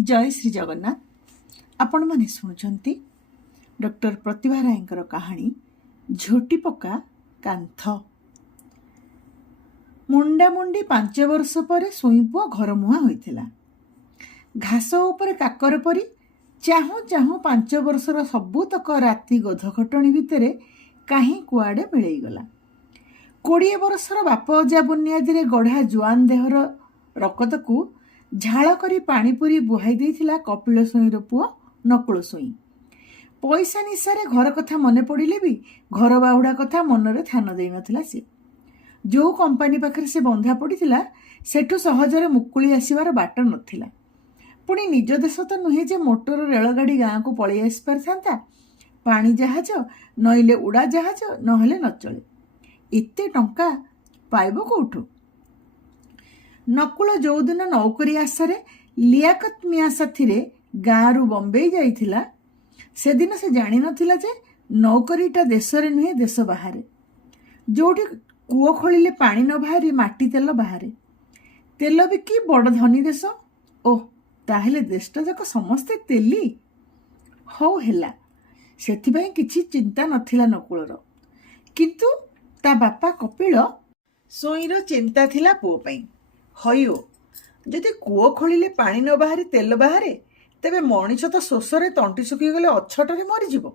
जय श्री जगन्नाथ। आपण माने शुणुचंती डॉक्टर प्रतिभा रायंकर कहानी झोटी पका कांथ। मुंडा मुंडी 5 वर्ष पर सुईपुआ घर मुहां होइथिला। घास उपर काकर परी चाहू चाहू 5 वर्षर सबुतक राति गोध खटणी भितर काहीं कुआडे मिलैगला। 20 वर्षर बाप अजा बुनियादी गढ़ा जुआन देहर रकतकू झाड़ करी पानी पुरी बुहाई देइथिला कपिल सोईर पुओ नकुल सोई। पैसा निशारे घर कथा मने पड़िले भी घर बाहुड़ा कथा मनरे ध्यान देई नथिला। से जो कंपानी पाखरे से बंधा पड़िथिला सेठु सहजरे मुकुली आसीबार बाट नथिला। पुणी निज देश तो नुहे जे मोटर रेलगाड़ी गाँ को पलि आसी पारिथांता। पानी जहाज नइले उड़ा जहाज नहेले न चले। एते टंका पाइबो कोठु? नकुल जो दिन नौकरी आशारे लियाकत मिया साथी गाँरु बम्बई जाइथिला से दिन से जानी नथिला जे नौकरीटा देशरे नुहे देश बाहरे। जोठी कूओ खोलिले पानी न बाहरी माटी तेल बाहरे। तेल बिकी बड़ धनी देश। ओह ताहेले देशटा जाक समस्ते तेली हौ हेला। सेथिबाई किछि चिंता नथिला नकुलर। किंतु ता बापा कपिल सोईर चिंता थिला पुओ पई। हयो जदि कूओ खोलिले पानी न बाहरी तेल बाहरे तेबे मनीष तो शोषरे तंटी सुखी गले अछटरे मरीजिब।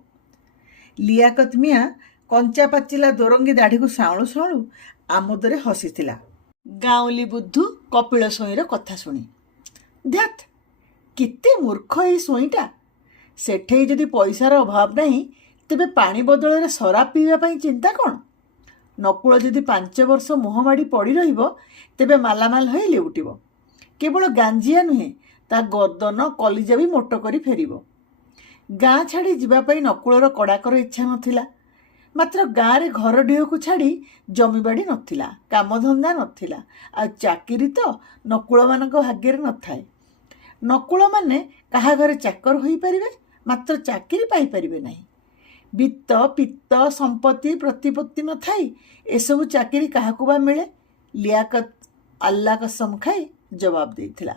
लियाकत मिया कंचा पाचिला दोरंगी दाढ़ी को साउलू साउलू आमोदरे हसीथिला। गाउली बुद्धू कपिल सोईर कथा शुणी ध्यात केते मूर्ख ए सोईटा। सेठे जदि पैसार अभाव नहीं तेबे पानी बदल शराब पीवा पई चिंता कौन? नकुल जदि 5 वर्ष मुहमाड़ी पड़ी रहिबो तेबे मालामाल होई लेउटिबो। केवल गांजिया नुहे ता गर्दन कलिजा भी मोटो करी फेरिबो। गाँ छाड़ी जीवापाई नकुलर कड़ाकर इच्छा नथिला। मात्र गाँ रे घर ढेह को छाड़ी जमीबाड़ी नथिला, कामधंदा नथिला। आ चाकिरी तो नकुल मानक भाग्य न थाए। नकुल माने कहा घरे चाकर होई परिबे, मात्र चाकिरी पाई परिबे नहीं। वित्त पित्त संपत्ति प्रतिपत्ति न थाई एसबू चाकिरी काहाकू बा मिले? लियाकत अल्लाह कसम खाई जवाब देइथिला।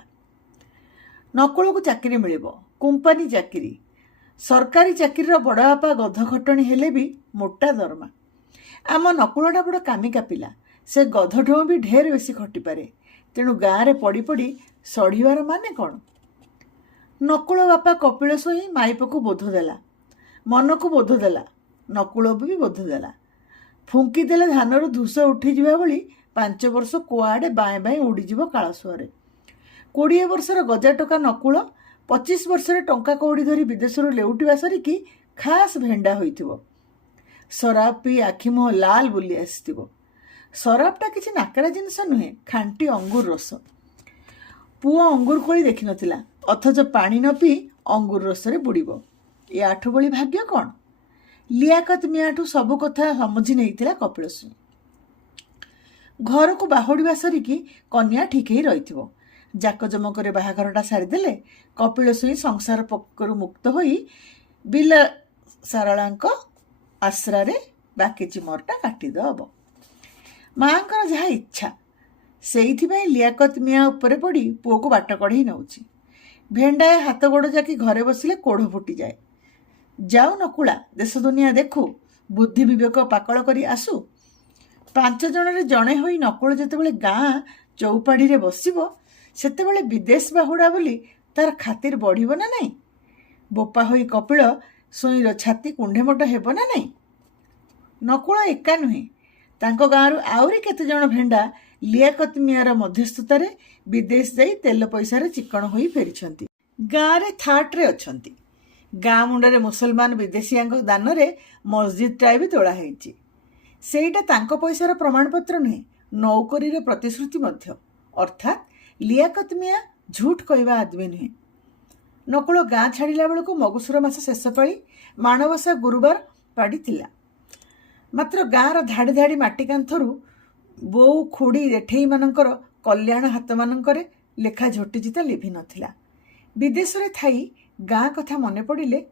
नकुल को चाकिरी मिलिबो, कंपानी चाकिरी। सरकारी चाकिरीर बड़ बापा गध खटणी हेले भी मोटा दरमा। आम नकुलटा बड़ कामिका पिला। से गधठों भी ढेर बेसी खटी पारे। तेणु गाँ रे पड़ी पड़ी सड़ीबार माने कौन? नकुल बापा कपिल सोई माइपको बोध देला, मन को बोध देला, नकुल भी बोध देला। फुंकी देले धानर धूस उठी जिबा भली 5 वर्ष कुआडे बाएं बाएं उड़ीजिब कालसुआरे। 20 वर्षर गजा टका नकुल 25 वर्षर टंका कौड़ी धरी विदेशरू लेउटिबा सरिकी खास भेंडा होइथिबो। शराब पी आखि मुह लाल बुली आसिथिबो। शराबटा किछि नाकरा जिनिस नुहे, खांटी अंगुर रस। पुओ अंगुर कोली देखि नथिला, अथच पानी न पी अंगुर रसरे बुड़ीबो। ए आठु बली भाग्य कौन? लियाकत मियाठू सबु कथा समझी नैथिला कपिल सोई। घर को बाहुड़िबा सरिकी कन्या ठीक ही रहिथिबो। जाकजमकरे बाहाघरटा सारिदेले कपिल सोई संसार पक्करू मुक्त होई बिला सारଳାଙ୍କ आश्रारे बाकी चिमरटा काटिदेब। माँकर जहा इच्छा सेइथिबाई लियाकत मिया उपरे पड़ी पुओ को बाट कढ़ई नौछि। भेंडाए हाथ गोड़ जाकी घरे बसिले कोढ़ फुटी जाए। जाऊ नकुला देश दुनिया देखू, बुद्धि विवेक पाकल करी आसू। 5 जनरे जणे होई नकुल जेतेबेले गाँ चौपाड़ी रे बसिबो सेतेबेले विदेश बाहुड़ा बोली तार खातिर बढ़िबो ना नहीं? बोपा होई कपिल सोईर छाती कुंढेमोट हेबो ना नहीं? नकुल एका नुहे, तांको गाँरु आउरी केते जण भेंडा लियाकत मियार मध्यस्थतारे विदेश जाई तेल पैसारे चिकण होई फेरिछंती। गाँ रे थाट रे अछंती। गाँ मुंडरे मुसलमान विदेशियांक दानरे मस्जिदटाए भी तोड़ा होइछि। सेईटा तांको पैसार प्रमाणपत्र नुहे, नौकरीर प्रतिश्रुति मध्य। अर्थात लियाकत मिया झूठ कहवा आदमी नुहे। नकुल गाँ छाड़िला बेलू मगुसुर मास शेष पाली माणबसा गुरुवार पाड़ी थिला। मात्र गाँर धाड़ी धाड़ी माटी कांथरू बोऊ खुड़ी रेठेई मानकर कल्याण हाथ मानकरे लेखा झोटिचिता लिभि नथिला। विदेश रे थाई गाँ कथा मने पड़िले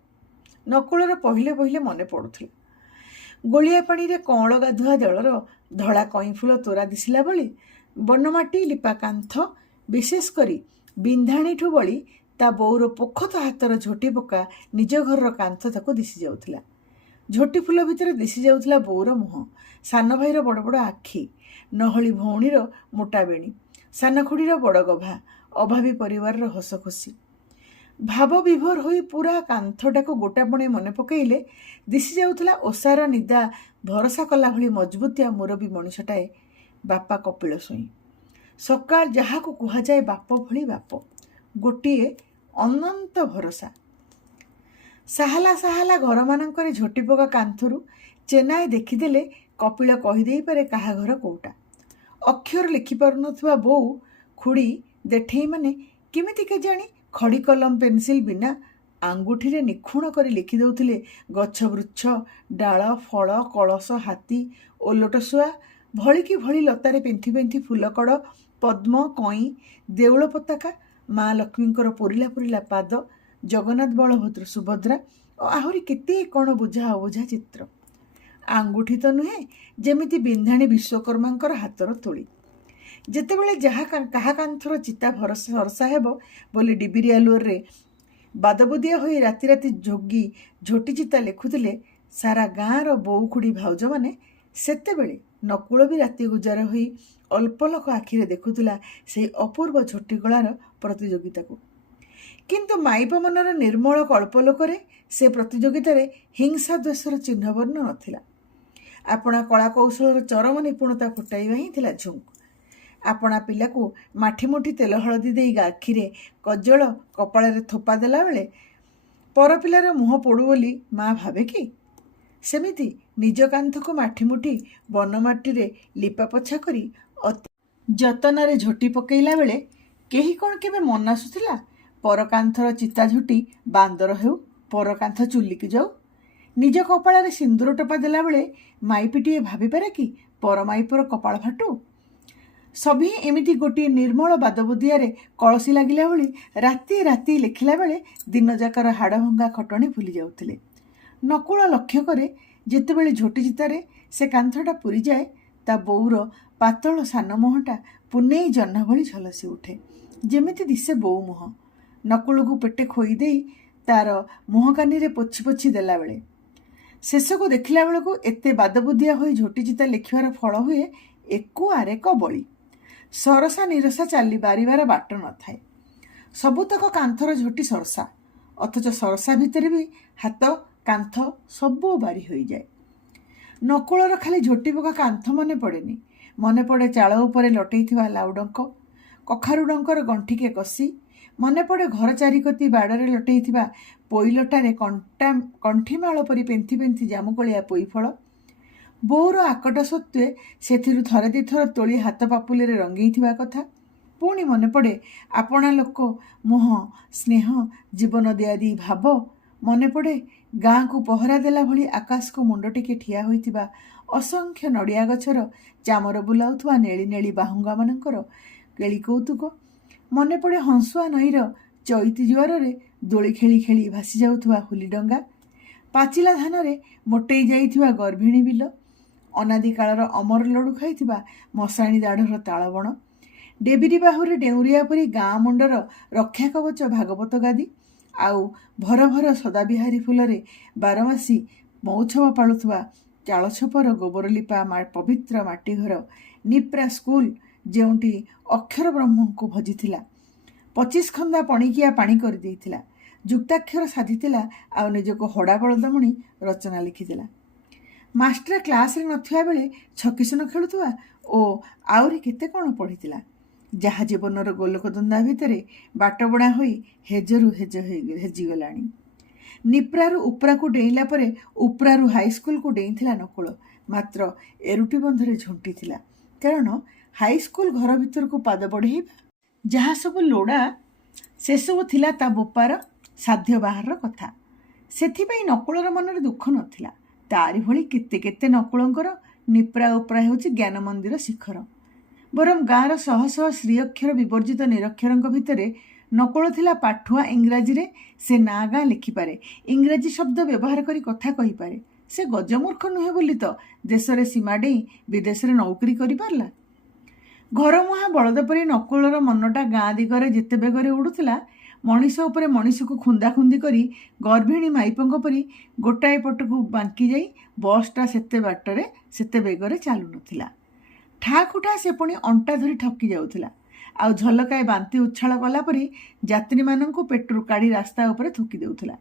नकुलर पहिले पहिले मने पड़ुथिला। गोलिया पानी रे कौଳ गाधुआ जलर धड़ा कई फूल तोरा दिसिला बली बनमाटी लिपा कांथ विशेष करी बिंधाणीठू बली ତା ବୋଉର ପୋଖତ ହାତର ଝୋଟି ପକା ନିଜ ଘରର କାନ୍ଥ ତାକୁ ଦିଶି ଯାଉଥିଲା। ଝୋଟି ଫୁଲ ଭିତରେ ଦିଶି ଯାଉଥିଲା ବୋଉର ମୁହଁ, ସାନ ଭାଇର ବଡ଼ ବଡ଼ ଆଖି, ନହଳି ଭଉଣୀର ମୋଟା ବେଣୀ, ସାନ ଖୁଡ଼ିର ବଡ଼ ଗଭା, ଅଭାବୀ ପରିବାରର ହସ ଖୁସି। ଭାବ ବିଭୋର ହୋଇ ପୁରା କାନ୍ଥଟାକୁ ଗୋଟାପଣେ ମନେ ପକାଇଲେ ଦିଶି ଯାଉଥିଲା ଓସାର ନିଦା ଭରସା କଲା ଭଳି ମଜବୁତିଆ ମୁରବୀ ମଣିଷଟାଏ, ବାପା କପିଳ ସ୍ୱାଇଁ। ସକାଳ ଯାହାକୁ କୁହାଯାଏ ବାପ ଭଳି ବାପ, ଗୋଟିଏ ଅନନ୍ତ ଭରସା। ସାହାଲା ସାହାଲା ଘରମାନଙ୍କରେ ଝୋଟିପକା କାନ୍ଥରୁ ଚେନାଏ ଦେଖିଦେଲେ କପିଳ କହିଦେଇପାରେ କାହା ଘର କୋଉଟା। ଅକ୍ଷର ଲେଖିପାରୁନଥିବା ବୋଉ, ଖୁଡ଼ି, ଦେଠେଇମାନେ କେମିତି କେଜାଣି ଖଡ଼ି କଲମ ପେନସିଲ ବିନା ଆଙ୍ଗୁଠିରେ ନିଖୁଣ କରି ଲେଖିଦେଉଥିଲେ ଗଛ ବୃକ୍ଷ, ଡାଳ, ଫଳ, କଳସ, ହାତୀ, ଓଲଟ ଶୁଆ, ଭଳିକି ଭଳି ଲତାରେ ପେନ୍ଥି ପେନ୍ଥି ଫୁଲକଡ଼, ପଦ୍ମ, କଇଁ, ଦେଉଳ ପତାକା, ମା ଲକ୍ଷ୍ମୀଙ୍କର ପୁରିଲା ପୁରିଲା ପାଦ, ଜଗନ୍ନାଥ, ବଳଭଦ୍ର, ସୁଭଦ୍ରା ଓ ଆହୁରି କେତେ କ'ଣ ବୁଝା ଅବୁଝା ଚିତ୍ର। ଆଙ୍ଗୁଠି ତ ନୁହେଁ, ଯେମିତି ବିନ୍ଧାଣୀ ବିଶ୍ୱକର୍ମାଙ୍କର ହାତର ତୋଳି। ଯେତେବେଳେ କାହା କାନ୍ଥର ଚିତା ଭରସା ହେବ ବୋଲି ଡିବିରି ଆଲୁଅରେ ବାଦବୁଦିଆ ହୋଇ ରାତି ରାତି ଯୋଗୀ ଝୋଟି ଚିତା ଲେଖୁଥିଲେ ସାରା ଗାଁର ବୋଉ ଖୁଡ଼ି ଭାଉଜମାନେ, ସେତେବେଳେ ନକୁଳ ବି ରାତି ଗୁଜାର ହୋଇ ଅଳ୍ପଲୋକ ଆଖିରେ ଦେଖୁଥିଲା ସେହି ଅପୂର୍ବ ଝୋଟିକଳାର ପ୍ରତିଯୋଗିତାକୁ। କିନ୍ତୁ ମାଇପ ମନର ନିର୍ମଳ କଳ୍ପଲୋକରେ ସେ ପ୍ରତିଯୋଗିତାରେ ହିଂସା ଦ୍ୱେଷର ଚିହ୍ନବର୍ଣ୍ଣ ନଥିଲା। ଆପଣା କଳା କୌଶଳର ଚରମ ନିପୁଣତା ଫୁଟାଇବା ହିଁ ଥିଲା ଝୁଙ୍କ। ଆପଣା ପିଲାକୁ ମାଠିମୁଠି ତେଲ ହଳଦୀ ଦେଇ ଆଖିରେ କଜଳ, କପାଳରେ ଥୋପା ଦେଲାବେଳେ ପର ପିଲାର ମୁହଁ ପୋଡ଼ୁ ବୋଲି ମା ଭାବେ କି? ସେମିତି ନିଜ କାନ୍ଥକୁ ମାଠିମୁଠି ବନମାଟିରେ ଲିପାପୋଛା କରି ଅତି ଯତନରେ ଝୋଟି ପକାଇଲା ବେଳେ କେହି କ'ଣ କେବେ ମନ ଆସୁଥିଲା ପର କାନ୍ଥର ଚିତା ଝୋଟି ବାନ୍ଦର ହେଉ, ପର କାନ୍ଥ ଚୁଲିକି ଯାଉ? ନିଜ କପାଳରେ ସିନ୍ଦୁର ଟୋପା ଦେଲାବେଳେ ମାଇପିଟିଏ ଭାବିପାରେ କି ପର ମାଇପର କପାଳ ଫାଟୁ? ସଭିଏଁ ଏମିତି ଗୋଟିଏ ନିର୍ମଳ ବାଦବୁଦିଆରେ କଳସି ଲାଗିଲା ଭଳି ରାତି ରାତି ଲେଖିଲା ବେଳେ ଦିନଯାକର ହାଡ଼ଭଙ୍ଗା ଖଟଣି ଭୁଲି ଯାଉଥିଲେ। ନକୁଳ ଲକ୍ଷ୍ୟ କରେ ଯେତେବେଳେ ଝୋଟି ଚିତାରେ ସେ କାନ୍ଥଟା ପୁରିଯାଏ, ତା ବୋଉର ପାତଳ ସାନ ମୁହଁଟା ପୁନେଇ ଜହ୍ନ ଭଳି ଝଲସି ଉଠେ, ଯେମିତି ଦିଶେ ବୋଉ ମୁହଁ। ନକୁଳକୁ ପେଟେ ଖୋଇଦେଇ ତାର ମୁହଁ କାନିରେ ପୋଛି ପୋଛି ଦେଲାବେଳେ ଶେଷକୁ ଦେଖିଲା ବେଳକୁ ଏତେ ବାଦବୁଦିଆ ହୋଇ ଝୋଟି ଚିତା ଲେଖିବାର ଫଳ ହୁଏ ଏକୁ ଆରେକ ବଳି। ସରସା ନିରସା ଚାଲି ବାରିବାର ବାଟ ନଥାଏ। ସବୁତକ କାନ୍ଥର ଝୋଟି ସରସା, ଅଥଚ ସରସା ଭିତରେ ବି ହାତ କାନ୍ଥ ସବୁ ବାରି ହୋଇଯାଏ। ନକୁଳର ଖାଲି ଝୋଟିପକା କାନ୍ଥ ମନେ ପଡ଼େନି, ମନେ ପଡ଼େ ଚାଳ ଉପରେ ଲଟେଇଥିବା ଲାଉଡଙ୍କ, କଖାରୁ ଡଙ୍କର ଗଣ୍ଠିକେ କଷି, ମନେ ପଡ଼େ ଘର ଚାରିକତି ବାଡ଼ରେ ଲଟେଇଥିବା ପୋଇଲଟାରେ କଣ୍ଠିମାଳ ପରି ପେନ୍ଥି ପେନ୍ଥି ଜାମୁକଳିଆ ପୋଇଫଳ। ବୋଉର ଆକଟ ସତ୍ତ୍ୱେ ସେଥିରୁ ଥରେ ଦିଥର ତୋଳି ହାତ ପାପୁଲିରେ ରଙ୍ଗେଇଥିବା କଥା। ପୁଣି ମନେ ପଡ଼େ ଆପଣା ଲୋକ, ମୁହଁ, ସ୍ନେହ, ଜୀବନ ଦିଆଦି ଭାବ। ମନେ ପଡ଼େ ଗାଁକୁ ପହରା ଦେଲା ଭଳି ଆକାଶକୁ ମୁଣ୍ଡ ଟିକେ ଠିଆ ହୋଇଥିବା ଅସଂଖ୍ୟ ନଡ଼ିଆ ଗଛର ଚାମର ବୁଲାଉଥିବା ନେଳି ନେଳି ବାହୁଙ୍ଗାମାନଙ୍କର କେଳି କୌତୁକ। ମନେ ପଡ଼େ ହଂସୁଆ ନଈର ଚଇତି ଜୁଆରରେ ଦୋଳି ଖେଳି ଖେଳି ଭାସି ଯାଉଥିବା ହୁଲି ଡଙ୍ଗା, ପାଚିଲା ଧାନରେ ମୋଟେଇ ଯାଇଥିବା ଗର୍ଭିଣୀ ବିଲ, ଅନାଦି କାଳର ଅମର ଲଡ଼ୁ ଖାଇଥିବା ମଶାଣୀ ଦାଢ଼ର ତାଳବଣ, ଡେବିରି ବାହୁରେ ଡେଉଁରିଆ ପରି ଗାଁ ମୁଣ୍ଡର ରକ୍ଷା କବଚ ଭାଗବତ ଗାଦି, ଆଉ ଭର ଭର ସଦାବିହାରୀ ଫୁଲରେ ବାରମାସୀ ମଉଛବ ପାଳୁଥିବା ଚାଳଛପର ଗୋବର ଲିପା ପବିତ୍ର ମାଟିଘର ନିପ୍ରା ସ୍କୁଲ, ଯେଉଁଠି ଅକ୍ଷର ବ୍ରହ୍ମଙ୍କୁ ଭଜିଥିଲା, 25 ଖନ୍ଦା ପଣିକିଆ ପାଣି କରିଦେଇଥିଲା, ଯୁକ୍ତାକ୍ଷର ସାଧିଥିଲା, ଆଉ ନିଜକୁ ହଡ଼ା ବଳଦମଣି ରଚନା ଲେଖିଥିଲା। ମାଷ୍ଟ୍ର କ୍ଲାସରେ ନଥିବା ବେଳେ ଛକିଶୁନ ଖେଳୁଥିବା ଓ ଆହୁରି କେତେ କ'ଣ ପଢ଼ିଥିଲା, ଯାହା ଜୀବନର ଗୋଲକଧନ୍ଦା ଭିତରେ ବାଟବଣା ହୋଇ ହେଜରୁ ହେଜିଗଲାଣି। ନିପ୍ରାରୁ ଉପ୍ରାକୁ ଡେଇଁଲା ପରେ ଉପ୍ରାରୁ ହାଇସ୍କୁଲକୁ ଡେଇଁଥିଲା ନକୁଳ, ମାତ୍ର ଏରୁଟି ବନ୍ଧରେ ଝୁଣ୍ଟିଥିଲା, କାରଣ ହାଇସ୍କୁଲ ଘର ଭିତରକୁ ପାଦ ବଢ଼େଇବା ଯାହା ସବୁ ଲୋଡ଼ା ସେସବୁ ଥିଲା ତା ବୋପାର ସାଧ୍ୟ ବାହାରର କଥା। ସେଥିପାଇଁ ନକୁଳର ମନରେ ଦୁଃଖ ନଥିଲା। ତାରି ଭଳି କେତେ କେତେ ନକୁଳଙ୍କର ନିପ୍ରା ଉପ୍ରା ହେଉଛି ଜ୍ଞାନ ମନ୍ଦିର ଶିଖର। ବରଂ ଗାଁର ଶହ ଶହ ଶ୍ରୀଅକ୍ଷର ବିବର୍ଜିତ ନିରକ୍ଷରଙ୍କ ଭିତରେ ନକୁଳ ଥିଲା ପାଠୁଆ। ଇଂରାଜୀରେ ସେ ନାଁ ଗାଁ ଲେଖିପାରେ, ଇଂରାଜୀ ଶବ୍ଦ ବ୍ୟବହାର କରି କଥା କହିପାରେ। ସେ ଗଜମୂର୍ଖ ନୁହେଁ ବୋଲି ତ ଦେଶରେ ସୀମା ଡେଇଁ ବିଦେଶରେ ନୌକରି କରିପାରିଲା। ଘରମୁହାଁ ବଳଦ ପରି ନକୁଳର ମନଟା ଗାଁ ଦିଗରେ ଯେତେ ବେଗରେ ଉଡ଼ୁଥିଲା, ମଣିଷ ଉପରେ ମଣିଷକୁ ଖୁନ୍ଦାଖୁନ୍ଦି କରି ଗର୍ଭିଣୀ ମାଇପଙ୍କ ପରି ଗୋଟାଏ ପଟକୁ ବାଙ୍କି ଯାଇ ବସ୍ଟା ସେତେ ବାଟରେ ସେତେ ବେଗରେ ଚାଲୁନଥିଲା। ଠାକୁଠା ସେ ପୁଣି ଅଣ୍ଟା ଧରି ଠକି ଯାଉଥିଲା, ଆଉ ଝଲକାଏ ବାନ୍ତି ଉଚ୍ଛାଳ କଲା ପରି ଯାତ୍ରୀମାନଙ୍କୁ ପେଟରୁ କାଢ଼ି ରାସ୍ତା ଉପରେ ଥୁକି ଦେଉଥିଲା।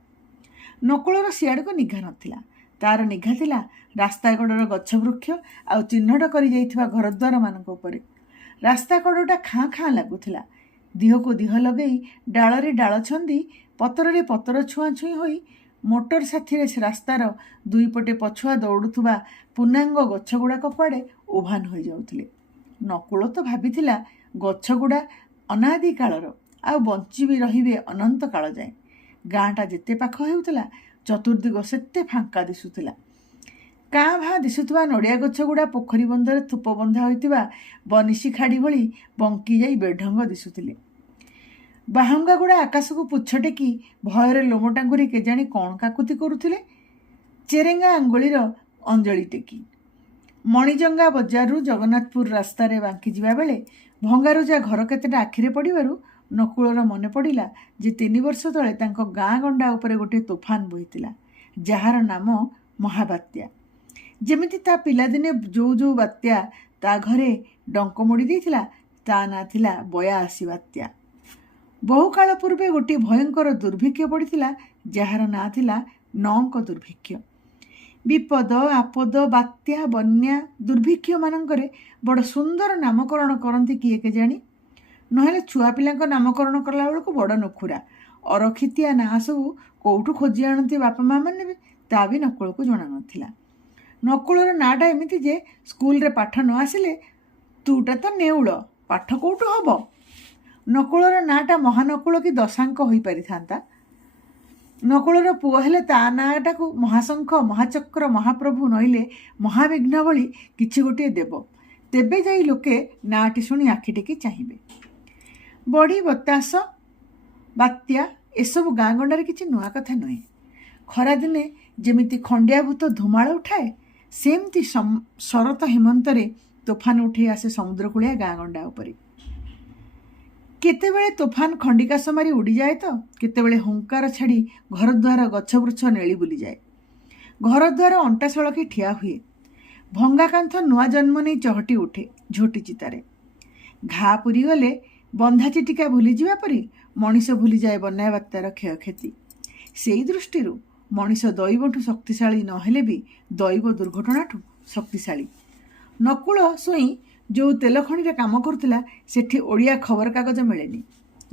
ନକୁଳର ସିଆଡ଼କୁ ନିଘା ନଥିଲା। ତାର ନିଘା ଥିଲା ରାସ୍ତା କଡ଼ର ଗଛ ବୃକ୍ଷ ଆଉ ଚିହ୍ନଟ କରି ଯାଇଥିବା ଘରଦ୍ୱାରମାନଙ୍କ ଉପରେ। ରାସ୍ତା କଡ଼ଟା ଖାଁ ଖାଁ ଲାଗୁଥିଲା। ଦିହକୁ ଦିହ ଲଗେଇ ଡାଳରେ ଡାଳ ଛନ୍ଦି ପତରରେ ପତର ଛୁଆଁଛୁଇଁ ହୋଇ ମୋଟର ସାଥିରେ ରାସ୍ତାର ଦୁଇପଟେ ପଛୁଆ ଦୌଡ଼ୁଥିବା ପୂର୍ଣ୍ଣାଙ୍ଗ ଗଛଗୁଡ଼ାକ କୁଆଡ଼େ ଉଭାନ ହୋଇଯାଉଥିଲେ। ନକୁଳ ତ ଭାବିଥିଲା ଗଛଗୁଡ଼ା ଅନାଦି କାଳର, ଆଉ ବଞ୍ଚି ବି ରହିବେ ଅନନ୍ତ କାଳ ଯାଏଁ। ଗାଁଟା ଯେତେ ପାଖ ହେଉଥିଲା ଚତୁର୍ଦିଗ ସେତେ ଫାଙ୍କା ଦିଶୁଥିଲା। କାଁ ଭାଁ ଦିଶୁଥିବା ନଡ଼ିଆ ଗଛଗୁଡ଼ା ପୋଖରୀ ବନ୍ଧରେ ଥୋପ ବନ୍ଧା ହୋଇଥିବା ବନିଶୀ ଖାଡ଼ି ଭଳି ବଙ୍କି ଯାଇ ବେଢଙ୍ଗ ଦିଶୁଥିଲେ। ବାହୁଙ୍ଗାଗୁଡ଼ା ଆକାଶକୁ ପୁଚ୍ଛ ଟେକି ଭୟରେ ଲୋମ ଟାଙ୍ଗୁରି କେଜାଣି କ'ଣ କାକୁତି କରୁଥିଲେ, ଚେରେଙ୍ଗା ଆଙ୍ଗୁଳିର ଅଞ୍ଜଳି ଟେକି। ମଣିଜଙ୍ଗା ବଜାରରୁ ଜଗନ୍ନାଥପୁର ରାସ୍ତାରେ ବାଙ୍କି ଯିବା ବେଳେ ଭଙ୍ଗାରୁଜା ଘର କେତେଟା ଆଖିରେ ପଡ଼ିବାରୁ ନକୁଳର ମନେ ପଡ଼ିଲା ଯେ 3 ବର୍ଷ ତଳେ ତାଙ୍କ ଗାଁ ଗଣ୍ଡା ଉପରେ ଗୋଟିଏ ତୋଫାନ ବୋହିଥିଲା, ଯାହାର ନାମ ମହାବାତ୍ୟା। ଯେମିତି ତା ପିଲାଦିନେ ଯୋଉ ଯୋଉ ବାତ୍ୟା ତା ଘରେ ଡଙ୍କ ମୋଡ଼ି ଦେଇଥିଲା, ତା ନାଁ ଥିଲା 82 ବାତ୍ୟା। ବହୁକାଳ ପୂର୍ବେ ଗୋଟିଏ ଭୟଙ୍କର ଦୁର୍ଭିକ୍ଷ ପଡ଼ିଥିଲା, ଯାହାର ନାଁ ଥିଲା ନଅଙ୍କ ଦୁର୍ଭିକ୍ଷ। ବିପଦ ଆପଦ ବାତ୍ୟା ବନ୍ୟା ଦୁର୍ଭିକ୍ଷମାନଙ୍କରେ ବଡ଼ ସୁନ୍ଦର ନାମକରଣ କରନ୍ତି କିଏ କେଜାଣି, ନହେଲେ ଛୁଆ ପିଲାଙ୍କ ନାମକରଣ କଲା ବେଳକୁ ବଡ଼ ନଖୁରା ଅରଖିତିଆ ନାଁ ସବୁ କୋଉଠୁ ଖୋଜି ଆଣନ୍ତି ବାପା ମା ମାନେ ବି, ତା ବି ନକୁଳକୁ ଜଣା ନଥିଲା। ନକୁଳର ନାଁଟା ଏମିତି ଯେ ସ୍କୁଲରେ ପାଠ ନ ଆସିଲେ ତୁଟା ତ ନେଉଳ, ପାଠ କୋଉଠୁ ହବ। ନକୁଳର ନାଁଟା ମହାନକୁଳ କି ଦଶାଙ୍କ ହୋଇପାରିଥାନ୍ତା। ନକୁଳର ପୁଅ ହେଲେ ତା ନାଁଟାକୁ ମହାଶଙ୍ଖ ମହାଚକ୍ର ମହାପ୍ରଭୁ ନଇଲେ ମହାବିଘ୍ନ ଭଳି କିଛି ଗୋଟିଏ ଦେବ, ତେବେ ଯାଇ ଲୋକେ ନାଁଟି ଶୁଣି ଆଖି ଟେକି ଚାହିଁବେ। ବଢ଼ି ବତାସ ବାତ୍ୟା ଏସବୁ ଗାଁ ଗଣ୍ଡାରେ କିଛି ନୂଆ କଥା ନୁହେଁ। ଖରାଦିନେ ଯେମିତି ଖଣ୍ଡିଆଭୂତ ଧୁମାଳ ଉଠାଏ, ସେମିତି ଶରତ ହେମନ୍ତରେ ତୋଫାନ ଉଠେଇ ଆସେ ସମୁଦ୍ରକୂଳିଆ ଗାଁ ଗଣ୍ଡା ଉପରେ। କେତେବେଳେ ତୋଫାନ ଖଣ୍ଡିକାଶ ମାରି ଉଡ଼ିଯାଏ ତ କେତେବେଳେ ହୁଙ୍କାର ଛାଡ଼ି ଘରଦ୍ୱାର ଗଛବୃଛ ନେଳି ବୁଲିଯାଏ। ଘରଦ୍ୱାର ଅଣ୍ଟା ସଳଖି ଠିଆ ହୁଏ। ଭଙ୍ଗା କାନ୍ଥ ନୂଆ ଜନ୍ମ ନେଇ ଚହଟି ଉଠେ ଝୋଟି ଚିତାରେ। ଘା ପୁରିଗଲେ ବନ୍ଧା ଚିଟିକା ଭୁଲିଯିବା ପରି ମଣିଷ ଭୁଲିଯାଏ ବନ୍ୟା ବାତ୍ୟାର କ୍ଷୟକ୍ଷତି। ସେଇ ଦୃଷ୍ଟିରୁ ମଣିଷ ଦୈବଠୁ ଶକ୍ତିଶାଳୀ ନହେଲେ ବି ଦୈବ ଦୁର୍ଘଟଣାଠୁ ଶକ୍ତିଶାଳୀ। ନକୁଳ ସ୍ୱଇଁ ଯେଉଁ ତେଲ ଖଣିରେ କାମ କରୁଥିଲା ସେଠି ଓଡ଼ିଆ ଖବରକାଗଜ ମିଳେନି।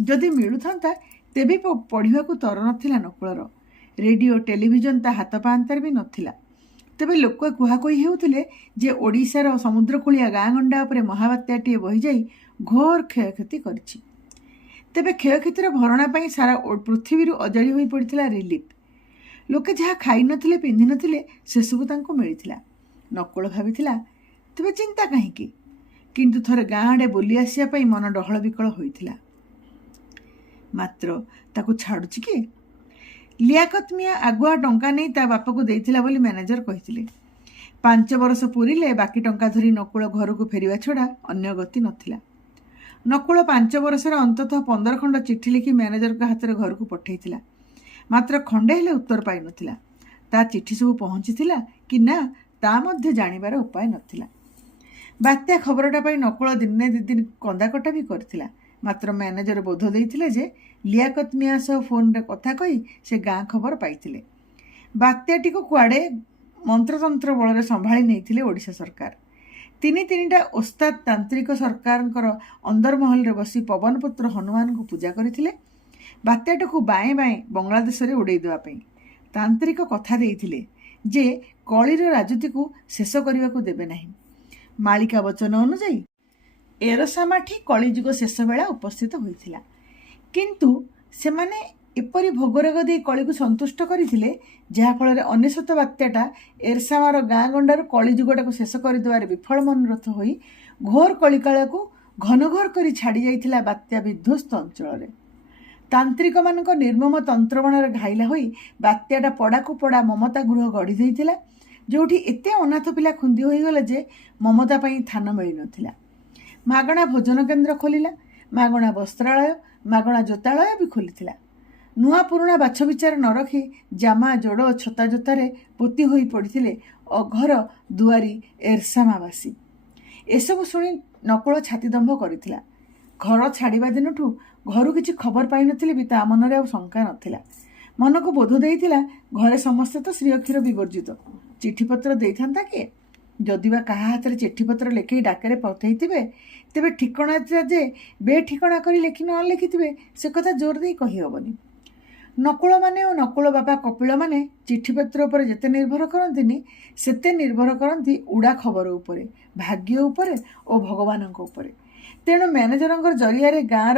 ଯଦି ମିଳୁଥାନ୍ତା ତେବେ ପଢ଼ିବାକୁ ତର ନଥିଲା ନକୁଳର। ରେଡ଼ିଓ ଟେଲିଭିଜନ ତା ହାତ ପାଆନ୍ତାରେ ବି ନଥିଲା। ତେବେ ଲୋକ କୁହାକୁହି ହେଉଥିଲେ ଯେ ଓଡ଼ିଶାର ସମୁଦ୍ରକୂଳିଆ ଗାଁ ଗଣ୍ଡା ଉପରେ ମହାବାତ୍ୟାଟିଏ ବହିଯାଇ ଘୋର କ୍ଷୟକ୍ଷତି କରିଛି। ତେବେ କ୍ଷୟକ୍ଷତିର ଭରଣା ପାଇଁ ସାରା ପୃଥିବୀରୁ ଅଜାଡ଼ି ହୋଇ ପଡ଼ିଥିଲା ରିଲିଫ୍। ଲୋକେ ଯାହା ଖାଇନଥିଲେ ପିନ୍ଧିନଥିଲେ ସେସବୁ ତାଙ୍କୁ ମିଳିଥିଲା। ନକୁଳ ଭାବିଥିଲା ତେବେ ଚିନ୍ତା କାହିଁକି, କିନ୍ତୁ ଥରେ ଗାଁ ଆଡ଼େ ବୁଲି ଆସିବା ପାଇଁ ମନ ଡହଳ ବିକଳ ହୋଇଥିଲା। ମାତ୍ର ତାକୁ ଛାଡ଼ୁଛି କିଏ? ଲିଆକତ ମିଆଁ ଆଗୁଆ ଟଙ୍କା ନେଇ ତା ବାପାକୁ ଦେଇଥିଲା ବୋଲି ମ୍ୟାନେଜର କହିଥିଲେ। 5 ବର୍ଷ ପୁରିଲେ ବାକି ଟଙ୍କା ଧରି ନକୁଳ ଘରକୁ ଫେରିବା ଛଡ଼ା ଅନ୍ୟ ଗତି ନଥିଲା। ନକୁଳ 5 ବର୍ଷରେ ଅନ୍ତତଃ 15 ଖଣ୍ଡ ଚିଠି ଲେଖି ମ୍ୟାନେଜରଙ୍କ ହାତରେ ଘରକୁ ପଠାଇଥିଲା। ମାତ୍ର ଖଣ୍ଡେ ହେଲେ ଉତ୍ତର ପାଇନଥିଲା। ତା ଚିଠି ସବୁ ପହଞ୍ଚିଥିଲା କି ନା ତା ମଧ୍ୟ ଜାଣିବାର ଉପାୟ ନଥିଲା। ବାତ୍ୟା ଖବରଟା ପାଇଁ ନକୁଳ ଦିନେ 2 ଦିନ କନ୍ଦାକଟା ବି କରିଥିଲା। ମାତ୍ର ମ୍ୟାନେଜର ବୋଧ ଦେଇଥିଲେ ଯେ ଲିଆକତ ମିଆଁ ସହ ଫୋନରେ କଥା କହି ସେ ଗାଁ ଖବର ପାଇଥିଲେ। ବାତ୍ୟାଟିକୁ କୁଆଡ଼େ ମନ୍ତ୍ରତନ୍ତ୍ର ବଳରେ ସମ୍ଭାଳି ନେଇଥିଲେ ଓଡ଼ିଶା ସରକାର। 3ଟା ଓସ୍ତାଦ ତାନ୍ତ୍ରିକ ସରକାରଙ୍କର ଅନ୍ଦରମହଲରେ ବସି ପବନପୁତ୍ର ହନୁମାନଙ୍କୁ ପୂଜା କରିଥିଲେ ବାତ୍ୟାଟାକୁ ବାଏଁ ବାଏଁ ବଙ୍ଗଳାଦେଶରେ ଉଡ଼େଇ ଦେବା ପାଇଁ। ତାନ୍ତ୍ରିକ କଥା ଦେଇଥିଲେ ଯେ କଳିର ରାଜୁତିକୁ ଶେଷ କରିବାକୁ ଦେବେ ନାହିଁ। ମାଳିକା ବଚନ ଅନୁଯାୟୀ ଏରସାମାଠି କଳିଯୁଗ ଶେଷ ବେଳା ଉପସ୍ଥିତ ହୋଇଥିଲା। କିନ୍ତୁ ସେମାନେ ଏପରି ଭୋଗରାଗ ଦେଇ କଳିକୁ ସନ୍ତୁଷ୍ଟ କରିଥିଲେ ଯାହାଫଳରେ 99 ବାତ୍ୟାଟା ଏରସାମାର ଗାଁ ଗଣ୍ଡାରୁ କଳିଯୁଗଟାକୁ ଶେଷ କରିଦେବାରେ ବିଫଳ ମନୋରଥ ହୋଇ ଘୋର କଳିକାଳକୁ ଘନଘୋର କରି ଛାଡ଼ି ଯାଇଥିଲା ବାତ୍ୟା ବିଧ୍ୱସ୍ତ ଅଞ୍ଚଳରେ। ତାନ୍ତ୍ରିକମାନଙ୍କ ନିର୍ମମ ତନ୍ତ୍ରବଣରେ ଘାଇଲା ହୋଇ ବାତ୍ୟାଟା ପଡ଼ାକୁ ପଡ଼ା ମମତା ଗୃହ ଗଢ଼ି ଦେଇଥିଲା, ଯେଉଁଠି ଏତେ ଅନାଥ ପିଲା ଖୁନ୍ଦି ହୋଇଗଲେ ଯେ ମମତା ପାଇଁ ଥାନ ମିଳିନଥିଲା। ମାଗଣା ଭୋଜନ କେନ୍ଦ୍ର ଖୋଲିଲା, ମାଗଣା ବସ୍ତ୍ରାଳୟ ମାଗଣା ଜୋତାଳୟ ବି ଖୋଲିଥିଲା। ନୂଆ ପୁରୁଣା ବାଛ ବିଚାର ନ ରଖି ଜାମା ଯୋଡ଼ ଛତା ଜୋତାରେ ପୋତି ହୋଇ ପଡ଼ିଥିଲେ ଅଘର ଦୁଆରୀ ଏରସାମାବାସୀ। ଏସବୁ ଶୁଣି ନକୁଳ ଛାତିଦମ୍ଭ କରିଥିଲା। ଘର ଛାଡ଼ିବା ଦିନଠୁ ଘରୁ କିଛି ଖବର ପାଇନଥିଲେ ବି ତା ମନରେ ଆଉ ଶଙ୍କା ନଥିଲା। ମନକୁ ବୋଧ ଦେଇଥିଲା ଘରେ ସମସ୍ତେ ତ ଶ୍ରୀଅକ୍ଷର ବିବର୍ଜିତ, ଚିଠିପତ୍ର ଦେଇଥାନ୍ତା କିଏ? ଯଦି ବା କାହା ହାତରେ ଚିଠିପତ୍ର ଲେଖି ଡାକରେ ପଠାଇଥିବେ ତେବେ ଠିକଣାଟା ଯେ ବେଠିକଣା କରି ଲେଖି ନ ଲେଖିଥିବେ ସେ କଥା ଜୋର ଦେଇ କହିହେବନି। ନକୁଳମାନେ ଓ ନକୁଳ ବାପା କପିଳମାନେ ଚିଠିପତ୍ର ଉପରେ ଯେତେ ନିର୍ଭର କରନ୍ତିନି ସେତେ ନିର୍ଭର କରନ୍ତି ଉଡ଼ା ଖବର ଉପରେ, ଭାଗ୍ୟ ଉପରେ ଓ ଭଗବାନଙ୍କ ଉପରେ। ତେଣୁ ମ୍ୟାନେଜରଙ୍କ ଜରିଆରେ ଗାଁର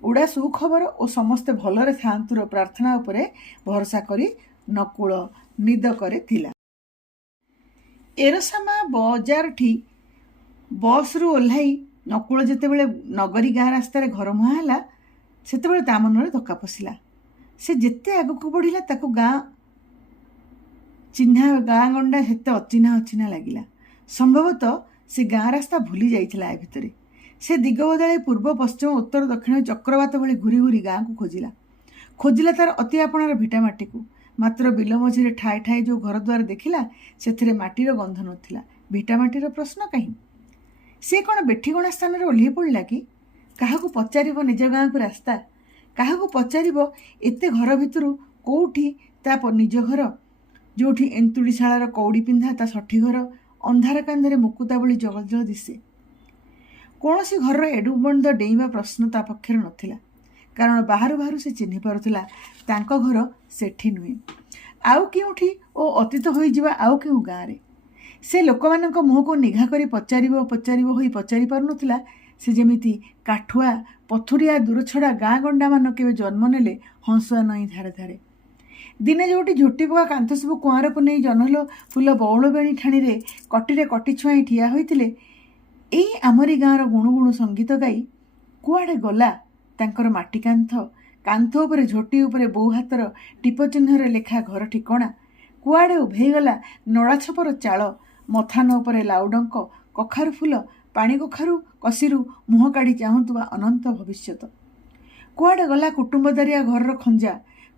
ଉଡ଼ା ସୁଖବର ଓ ସମସ୍ତେ ଭଲରେ ଥାଆନ୍ତୁର ପ୍ରାର୍ଥନା ଉପରେ ଭରସା କରି ନକୁଳ ନିଦକରେ ଥିଲା। ଏରସାମା ବଜାରଠି ବସ୍ରୁ ଓହ୍ଲାଇ ନକୁଳ ଯେତେବେଳେ ନଗରୀ ଗାଁ ରାସ୍ତାରେ ଘର ମୁହାଁ ହେଲା ସେତେବେଳେ ତା ମନରେ ଧକ୍କା ପଶିଲା। ସେ ଯେତେ ଆଗକୁ ବଢ଼ିଲା ତାକୁ ଗାଁ ଗଣ୍ଡା ସେତେ ଅଚିହ୍ନା ଅଚିହ୍ନା ଲାଗିଲା। ସମ୍ଭବତଃ ସେ ଗାଁ ରାସ୍ତା ଭୁଲି ଯାଇଥିଲା। ଏ ଭିତରେ ସେ ଦିଗ ବଦଳାଇ ପୂର୍ବ ପଶ୍ଚିମ ଉତ୍ତର ଦକ୍ଷିଣ ଚକ୍ରବାତ ଭଳି ଘୁରି ଘୁରି ଗାଁକୁ ଖୋଜିଲା ତାର ଅତି ଆପଣାର ଭିଟାମାଟିକୁ। ମାତ୍ର ବିଲ ମଝିରେ ଠାଏ ଠାଏ ଯେଉଁ ଘରଦ୍ୱାର ଦେଖିଲା ସେଥିରେ ମାଟିର ଗନ୍ଧ ନଥିଲା। ଭିଟାମାଟିର ପ୍ରଶ୍ନ କାହିଁ? ସେ କ'ଣ ବେଠିଗଣା ସ୍ଥାନରେ ଓହ୍ଲାଇ ପଡ଼ିଲା କି? କାହାକୁ ପଚାରିବ ନିଜ ଗାଁକୁ ରାସ୍ତା? କାହାକୁ ପଚାରିବ ଏତେ ଘର ଭିତରୁ କେଉଁଠି ତା ନିଜ ଘର, ଯେଉଁଠି ଏନ୍ତୁଡ଼ିଶାଳାର କଉଡ଼ି ପିନ୍ଧା ତା ଷଠି ଘର ଅନ୍ଧାର କାନ୍ଧରେ ମୁକୁତା ଭଳି ଜଳ ଦିଶେ? କୌଣସି ଘରର ଏଡୁବନ୍ଦ ଡେଇଁବା ପ୍ରଶ୍ନ ତା ପକ୍ଷରେ ନଥିଲା, କାରଣ ବାହାରୁ ବାହାରୁ ସେ ଚିହ୍ନି ପାରୁଥିଲା ତାଙ୍କ ଘର ସେଠି ନୁହେଁ, ଆଉ କେଉଁଠି ଓ ଅତୀତ ହୋଇଯିବା ଆଉ କେଉଁ ଗାଁରେ। ସେ ଲୋକମାନଙ୍କ ମୁହଁକୁ ନିଘା କରି ପଚାରିବ ହୋଇ ପଚାରି ପାରୁନଥିଲା। ସେ ଯେମିତି କାଠୁଆ ପଥୁରିଆ ଦୂରଛଡ଼ା ଗାଁ ଗଣ୍ଡାମାନ କେବେ ଜନ୍ମ ନେଲେ ହଂସୁଆ ନଈ ଧାରେ ଧାରେ। ଦିନେ ଯେଉଁଠି ଝୋଟିପକା କାନ୍ଥ ସବୁ କୁଆଁରକୁ ନେଇ ଜହ୍ନଲ ଫୁଲ ବଉଳ ବେଣୀ ଠାଣିରେ କଟିରେ କଟି ଛୁଆଇଁ ଠିଆ ହୋଇଥିଲେ, ଏଇ ଆମରି ଗାଁର ଗୁଣୁ ଗୁଣୁ ସଙ୍ଗୀତ ଗାଇ କୁଆଡ଼େ ଗଲା ତାଙ୍କର ମାଟି କାନ୍ଥ ଉପରେ ଝୋଟି ଉପରେ ବୋଉ ହାତର ଟିପ ଚିହ୍ନରେ ଲେଖା ଘର ଠିକଣା? କୁଆଡ଼େ ଉଭେଇଗଲା ନଡ଼ାଛପର ଚାଳ, ମଥାନ ଉପରେ ଲାଉଡଙ୍କ, କଖାରୁ ଫୁଲ, ପାଣି କସିରୁ ମୁହଁ କାଢ଼ି ଚାହୁଁଥିବା ଅନନ୍ତ ଭବିଷ୍ୟତ? କୁଆଡ଼େ ଗଲା କୁଟୁମ୍ବଦାରିଆ ଘରର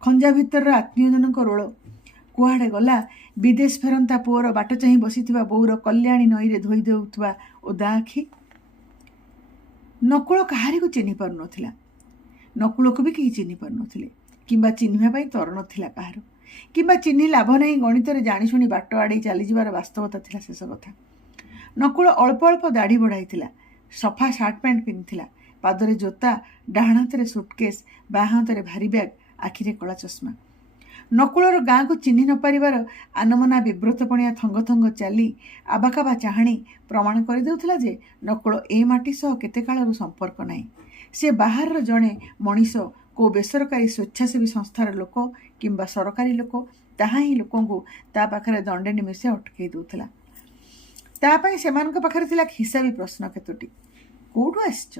ଖଞ୍ଜା ଭିତରର ଆତ୍ମୀୟଜନଙ୍କ ରୋଳ? କୁଆଡ଼େ ଗଲା ବିଦେଶ ଫେରନ୍ତା ପୁଅର ବାଟ ଚାହିଁ ବସିଥିବା ବୋଉର କଲ୍ୟାଣୀ ନଈରେ ଧୋଇ ଦେଉଥିବା ଓଦା ଆଖି? ନକୁଳ କାହାରିକୁ ଚିହ୍ନି ପାରୁନଥିଲା। ନକୁଳକୁ ବି କେହି ଚିହ୍ନି ପାରୁନଥିଲେ, କିମ୍ବା ଚିହ୍ନିବା ପାଇଁ ତର ନଥିଲା କାହାର, କିମ୍ବା ଚିହ୍ନି ଲାଭ ନାହିଁ। ଗଣିତରେ ଜାଣିଶୁଣି ବାଟ ଆଡ଼େଇ ଚାଲିଯିବାର ବାସ୍ତବତା ଥିଲା ଶେଷ କଥା। ନକୁଳ ଅଳ୍ପ ଅଳ୍ପ ଦାଢ଼ି ବଢ଼ାଇଥିଲା, ସଫା ସାର୍ଟ ପ୍ୟାଣ୍ଟ ପିନ୍ଧିଥିଲା, ପାଦରେ ଜୋତା, ଡାହାଣ ହାତରେ ସୁଟକେସ୍, ବାଁ ହାତରେ ଭାରି ବ୍ୟାଗ୍, ଆଖିରେ କଳା ଚଷମା। ନକୁଳର ଗାଁକୁ ଚିହ୍ନି ନ ପାରିବାର ଆନମନା ବିବ୍ରତପଣିଆ ଥଙ୍ଗ ଚାଲି, ଆବାକାବା ଚାହାଣୀ ପ୍ରମାଣ କରିଦେଉଥିଲା ଯେ ନକୁଳ ଏ ମାଟି ସହ କେତେ କାଳରୁ ସମ୍ପର୍କ ନାହିଁ। ସେ ବାହାରର ଜଣେ ମଣିଷ, କେଉଁ ବେସରକାରୀ ସ୍ୱେଚ୍ଛାସେବୀ ସଂସ୍ଥାର ଲୋକ କିମ୍ବା ସରକାରୀ ଲୋକ, ତାହା ହିଁ ଲୋକଙ୍କୁ ତା ପାଖରେ ଦଣ୍ଡେ ନିମିଷେ ଅଟକାଇ ଦେଉଥିଲା। ତା ପାଇଁ ସେମାନଙ୍କ ପାଖରେ ଥିଲା ହିସାବୀ ପ୍ରଶ୍ନ କେତୋଟି। କେଉଁଠୁ ଆସିଛ?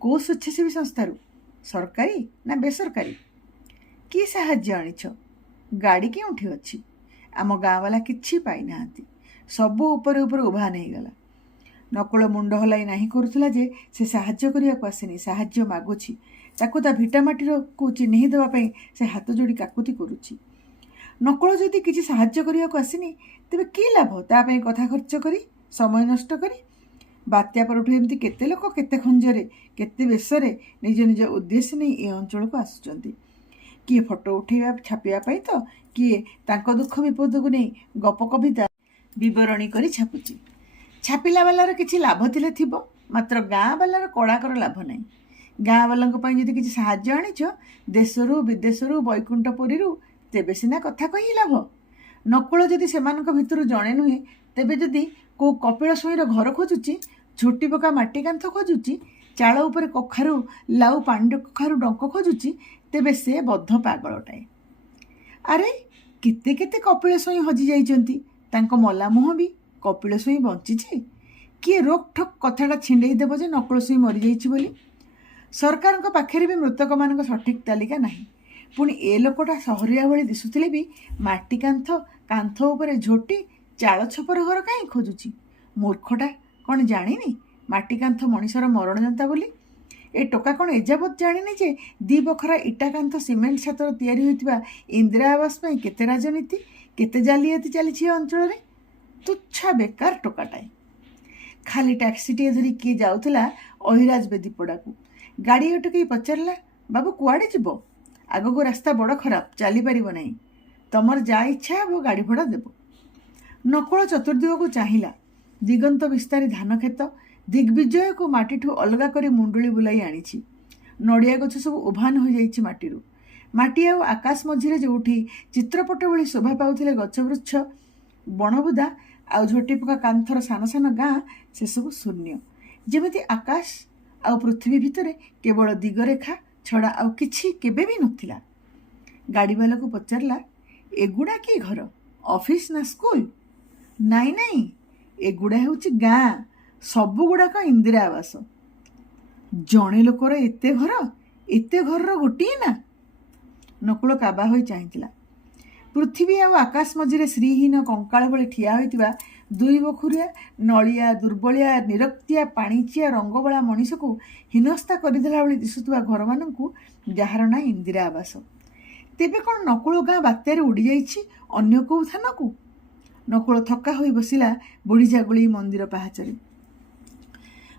କେଉଁ ସ୍ୱେଚ୍ଛାସେବୀ ସଂସ୍ଥାରୁ? ସରକାରୀ ନା ବେସରକାରୀ? କି ସାହାଯ୍ୟ ଆଣିଛ? ଗାଡ଼ି କେଉଁଠି ଅଛି? ଆମ ଗାଁବାଲା କିଛି ପାଇନାହାନ୍ତି, ସବୁ ଉପରେ ଉଭା ନେଇଗଲା। ନକୁଳ ମୁଣ୍ଡ ହଲାଇ ନାହିଁ କରୁଥିଲା ଯେ ସେ ସାହାଯ୍ୟ କରିବାକୁ ଆସିନି, ସାହାଯ୍ୟ ମାଗୁଛି। ତାକୁ ତା ଭିଟାମାଟିକୁ ଚିହ୍ନେଇ ଦେବା ପାଇଁ ସେ ହାତ ଯୋଡ଼ି କାକୁତି କରୁଛି। ନକୁଳ ଯଦି କିଛି ସାହାଯ୍ୟ କରିବାକୁ ଆସିନି ତେବେ କି ଲାଭ ତା ପାଇଁ କଥା ଖର୍ଚ୍ଚ କରି, ସମୟ ନଷ୍ଟ କରି? ବାତ୍ୟା ପରଠୁ ଏମିତି କେତେ ଲୋକ କେତେ ଖଞ୍ଜରେ କେତେ ବେଶରେ ନିଜ ନିଜ ଉଦ୍ଦେଶ୍ୟ ନେଇ ଏ ଅଞ୍ଚଳକୁ ଆସୁଛନ୍ତି। କିଏ ଫଟୋ ଉଠେଇବା ଛାପିବା ପାଇଁ ତ, କିଏ ତାଙ୍କ ଦୁଃଖ ବିପଦକୁ ନେଇ ଗପ କବିତା ବିବରଣୀ କରି ଛାପୁଛି। ଛାପିଲା ବାଲାର କିଛି ଲାଭ ଥିଲେ ଥିବ, ମାତ୍ର ଗାଁ ବାଲାର କଡ଼ାକର ଲାଭ ନାହିଁ। ଗାଁ ବାଲାଙ୍କ ପାଇଁ ଯଦି କିଛି ସାହାଯ୍ୟ ଆଣିଛ ଦେଶରୁ ବିଦେଶରୁ ବୈକୁଣ୍ଠପୁରୀରୁ, ତେବେ ସିନା କଥା କହି ଲାଭ। ନକୁଳ ଯଦି ସେମାନଙ୍କ ଭିତରୁ ଜଣେ ନୁହେଁ, ତେବେ ଯଦି କେଉଁ କପିଳ ସ୍ୱାଇଁର ଘର ଖୋଜୁଛି, ଝୋଟି ପକା ମାଟି କାନ୍ଥ ଖୋଜୁଛି, ଚାଳ ଉପରେ କଖାରୁ ଲାଉ ପାଣି କଖାରୁ ଡଙ୍କ ଖୋଜୁଛି, ତେବେ ସେ ବଦ୍ଧ ପାଗଳଟାଏ। ଆରେ କେତେ କେତେ କପିଳ ସ୍ୱାଇଁ ହଜି ଯାଇଛନ୍ତି, ତାଙ୍କ ମଲା ମୁହଁ ବି କପିଳ ସ୍ୱାଇଁ ବଞ୍ଚିଛି। କିଏ ରୋକ୍ ଠୋକ୍ କଥାଟା ଛିଣ୍ଡେଇ ଦେବ ଯେ ନକୁଳ ସ୍ୱାଇଁ ମରିଯାଇଛି ବୋଲି? ସରକାରଙ୍କ ପାଖରେ ବି ମୃତକମାନଙ୍କ ସଠିକ୍ ତାଲିକା ନାହିଁ। ପୁଣି ଏ ଲୋକଟା ସହରିଆ ଭଳି ଦିଶୁଥିଲେ ବି ମାଟି କାନ୍ଥ ଉପରେ ଝୋଟି ଚାଳ ଛପର ଘର କାହିଁ ଖୋଜୁଛି? ମୂର୍ଖଟା କ'ଣ ଜାଣିନି ମାଟି କାନ୍ଥ ମଣିଷର ମରଣ ଯନ୍ତା ବୋଲି? ए टोका कौन एजाबत जानी जे दी बखरा इटा कांथ सिमेंट छातर तैयारी होइतिबा इंदिरा आवास में केते राजनीति केते जालियाती चली अंचल में। तुच्छा बेकार टोकाटाए खाली टैक्सीटे धरी किए जाऊला अहिराज बेदीपड़ा को गाड़ी अटकई पचारा बाबू कुआड़े जीव आग को रास्ता बड़ खराब चली पार ना तमर जा इच्छा हे गाड़ी भड़ा देव। नकुल चतुर्दिग को चाहिला दिगंत विस्तारी धान खेत दिग्विजय को माटीठू अलगा कर मुंडुली बुलाई आनी नड़िया गछ सब उभान हो जाइछि माटीरू माटी आ आकाश मझिरे जोठी चित्रपट भली शोभा पाउथिले गछवृक्ष बणबुदा आ झोटीपका कांथर सान सान गाँ से सब शून्य जेमिति आकाश आ पृथ्वी भितर केवल दिगरेखा छड़ा आउ किछि केबे भी नथिला। गाड़ी वाला को पचारला एगुड़ा कि घर ऑफिस ना स्कूल नाई नाई एगुड़ा होछि गाँ सबु गुड़ाक इंदिरा आवास जड़े लोकर एते घर गोटे ना। नकुल काबा हो चाहिला पृथ्वी आ आकाश मझिरे श्रीहीन कंकाल भली ठिया होइतिबा दुई बखुरिया नलिया दुर्बलिया निरक्तिया पाणीचिया रंगबला मनीष को हीनस्था करदेला भली दिशुवा घर मानू जार ना इंदिरा आवास। तेबे कौन नकुल गाँ बात्यारे उड़ी जाइछि अन्य को थाना को। नकुल थका होई बसिला बुढ़ी जागुड़ी मंदिर पाहाचरे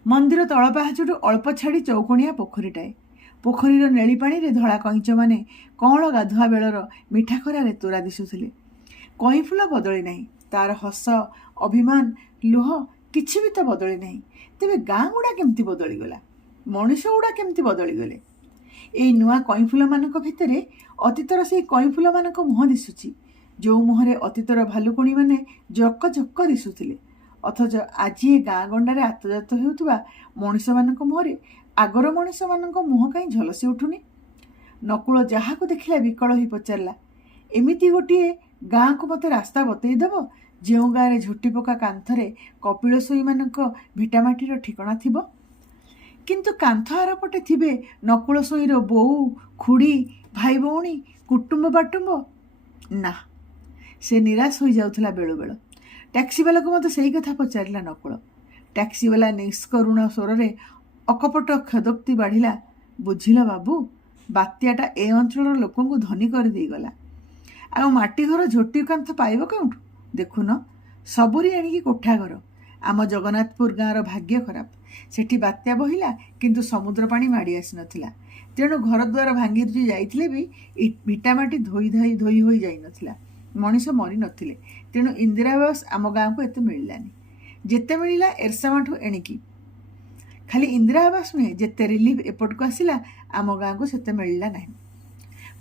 मंदिर तल पाहाचटू अल्प छाड़ी चौकोणिया पोखरीटाए पोखरीर नेली पानी रे धड़ा कईंच माने कौल गाधुआ बेलर मिठा खरारे तोरा दिशुथिले। कई फूल बदली नहीं तार हस अभिमान लुह किछि भी तो बदली नहीं। तेबे गाँ गुड़ा केमती बदली गला मनीष गुड़ा केमती बदली गले। एई नुआ कई फूल मानक भितरे अतीतर से कई फूल मानक मुह दिशुछि जो मुहरे अतीतर भालुकुणी माने जक जक दिशुथिले अथच आज ए गाँ गंडारे आतजात हेउथुबा मनीष मानक मुहरे आगर मनीष मानक मुह कहीं झलसी उठुनी। नकुल जहाँ को देखला विकल ही पचारला एमिति गोटे गाँ को मते रास्ता बतईदेव जो गाँव झोटी पका कांथरे कपिलशोई मानक भिटामाटीर ठिकଣା थिबो किंतु कांथ आरपटे थिबे नकुलशोईर बोऊ खुड़ी भाई भौणी कुटुंब बाटुंब ना। से निराश हो जाउथला बेलो बेलो टैक्सी वाला को मत सही कथा पचारिला नकुल। टैक्सी वाला निष्करुण स्वर रे अकपट क्षदोक्ति बाढ़िला बुझिल बाबू बात्याटा ए अंचल लोक धनी कर दे गला आ माटी घर झोटी कांथ पाइब केउठू देखुन सबुरी एणिकी कोठा घर। आम जगन्नाथपुर गाँवर भाग्य खराब सेठी बात्या बहिला किंतु समुद्र पानी माड़ी आसी नथिला तेणु घर द्वार भांगी जाइथिले भी भिटामाटी धोई होई जाई नथिला मनीष मरी नथिले तेणु इंदिरा आवास आम गाँ को एते मिललानी जेते मिलला एरसामाठू एणिकी खाली इंदिरा आवास नुहे जेते रिलीफ एपट को आसिला आम गाँ को सेते मिलला नहीं।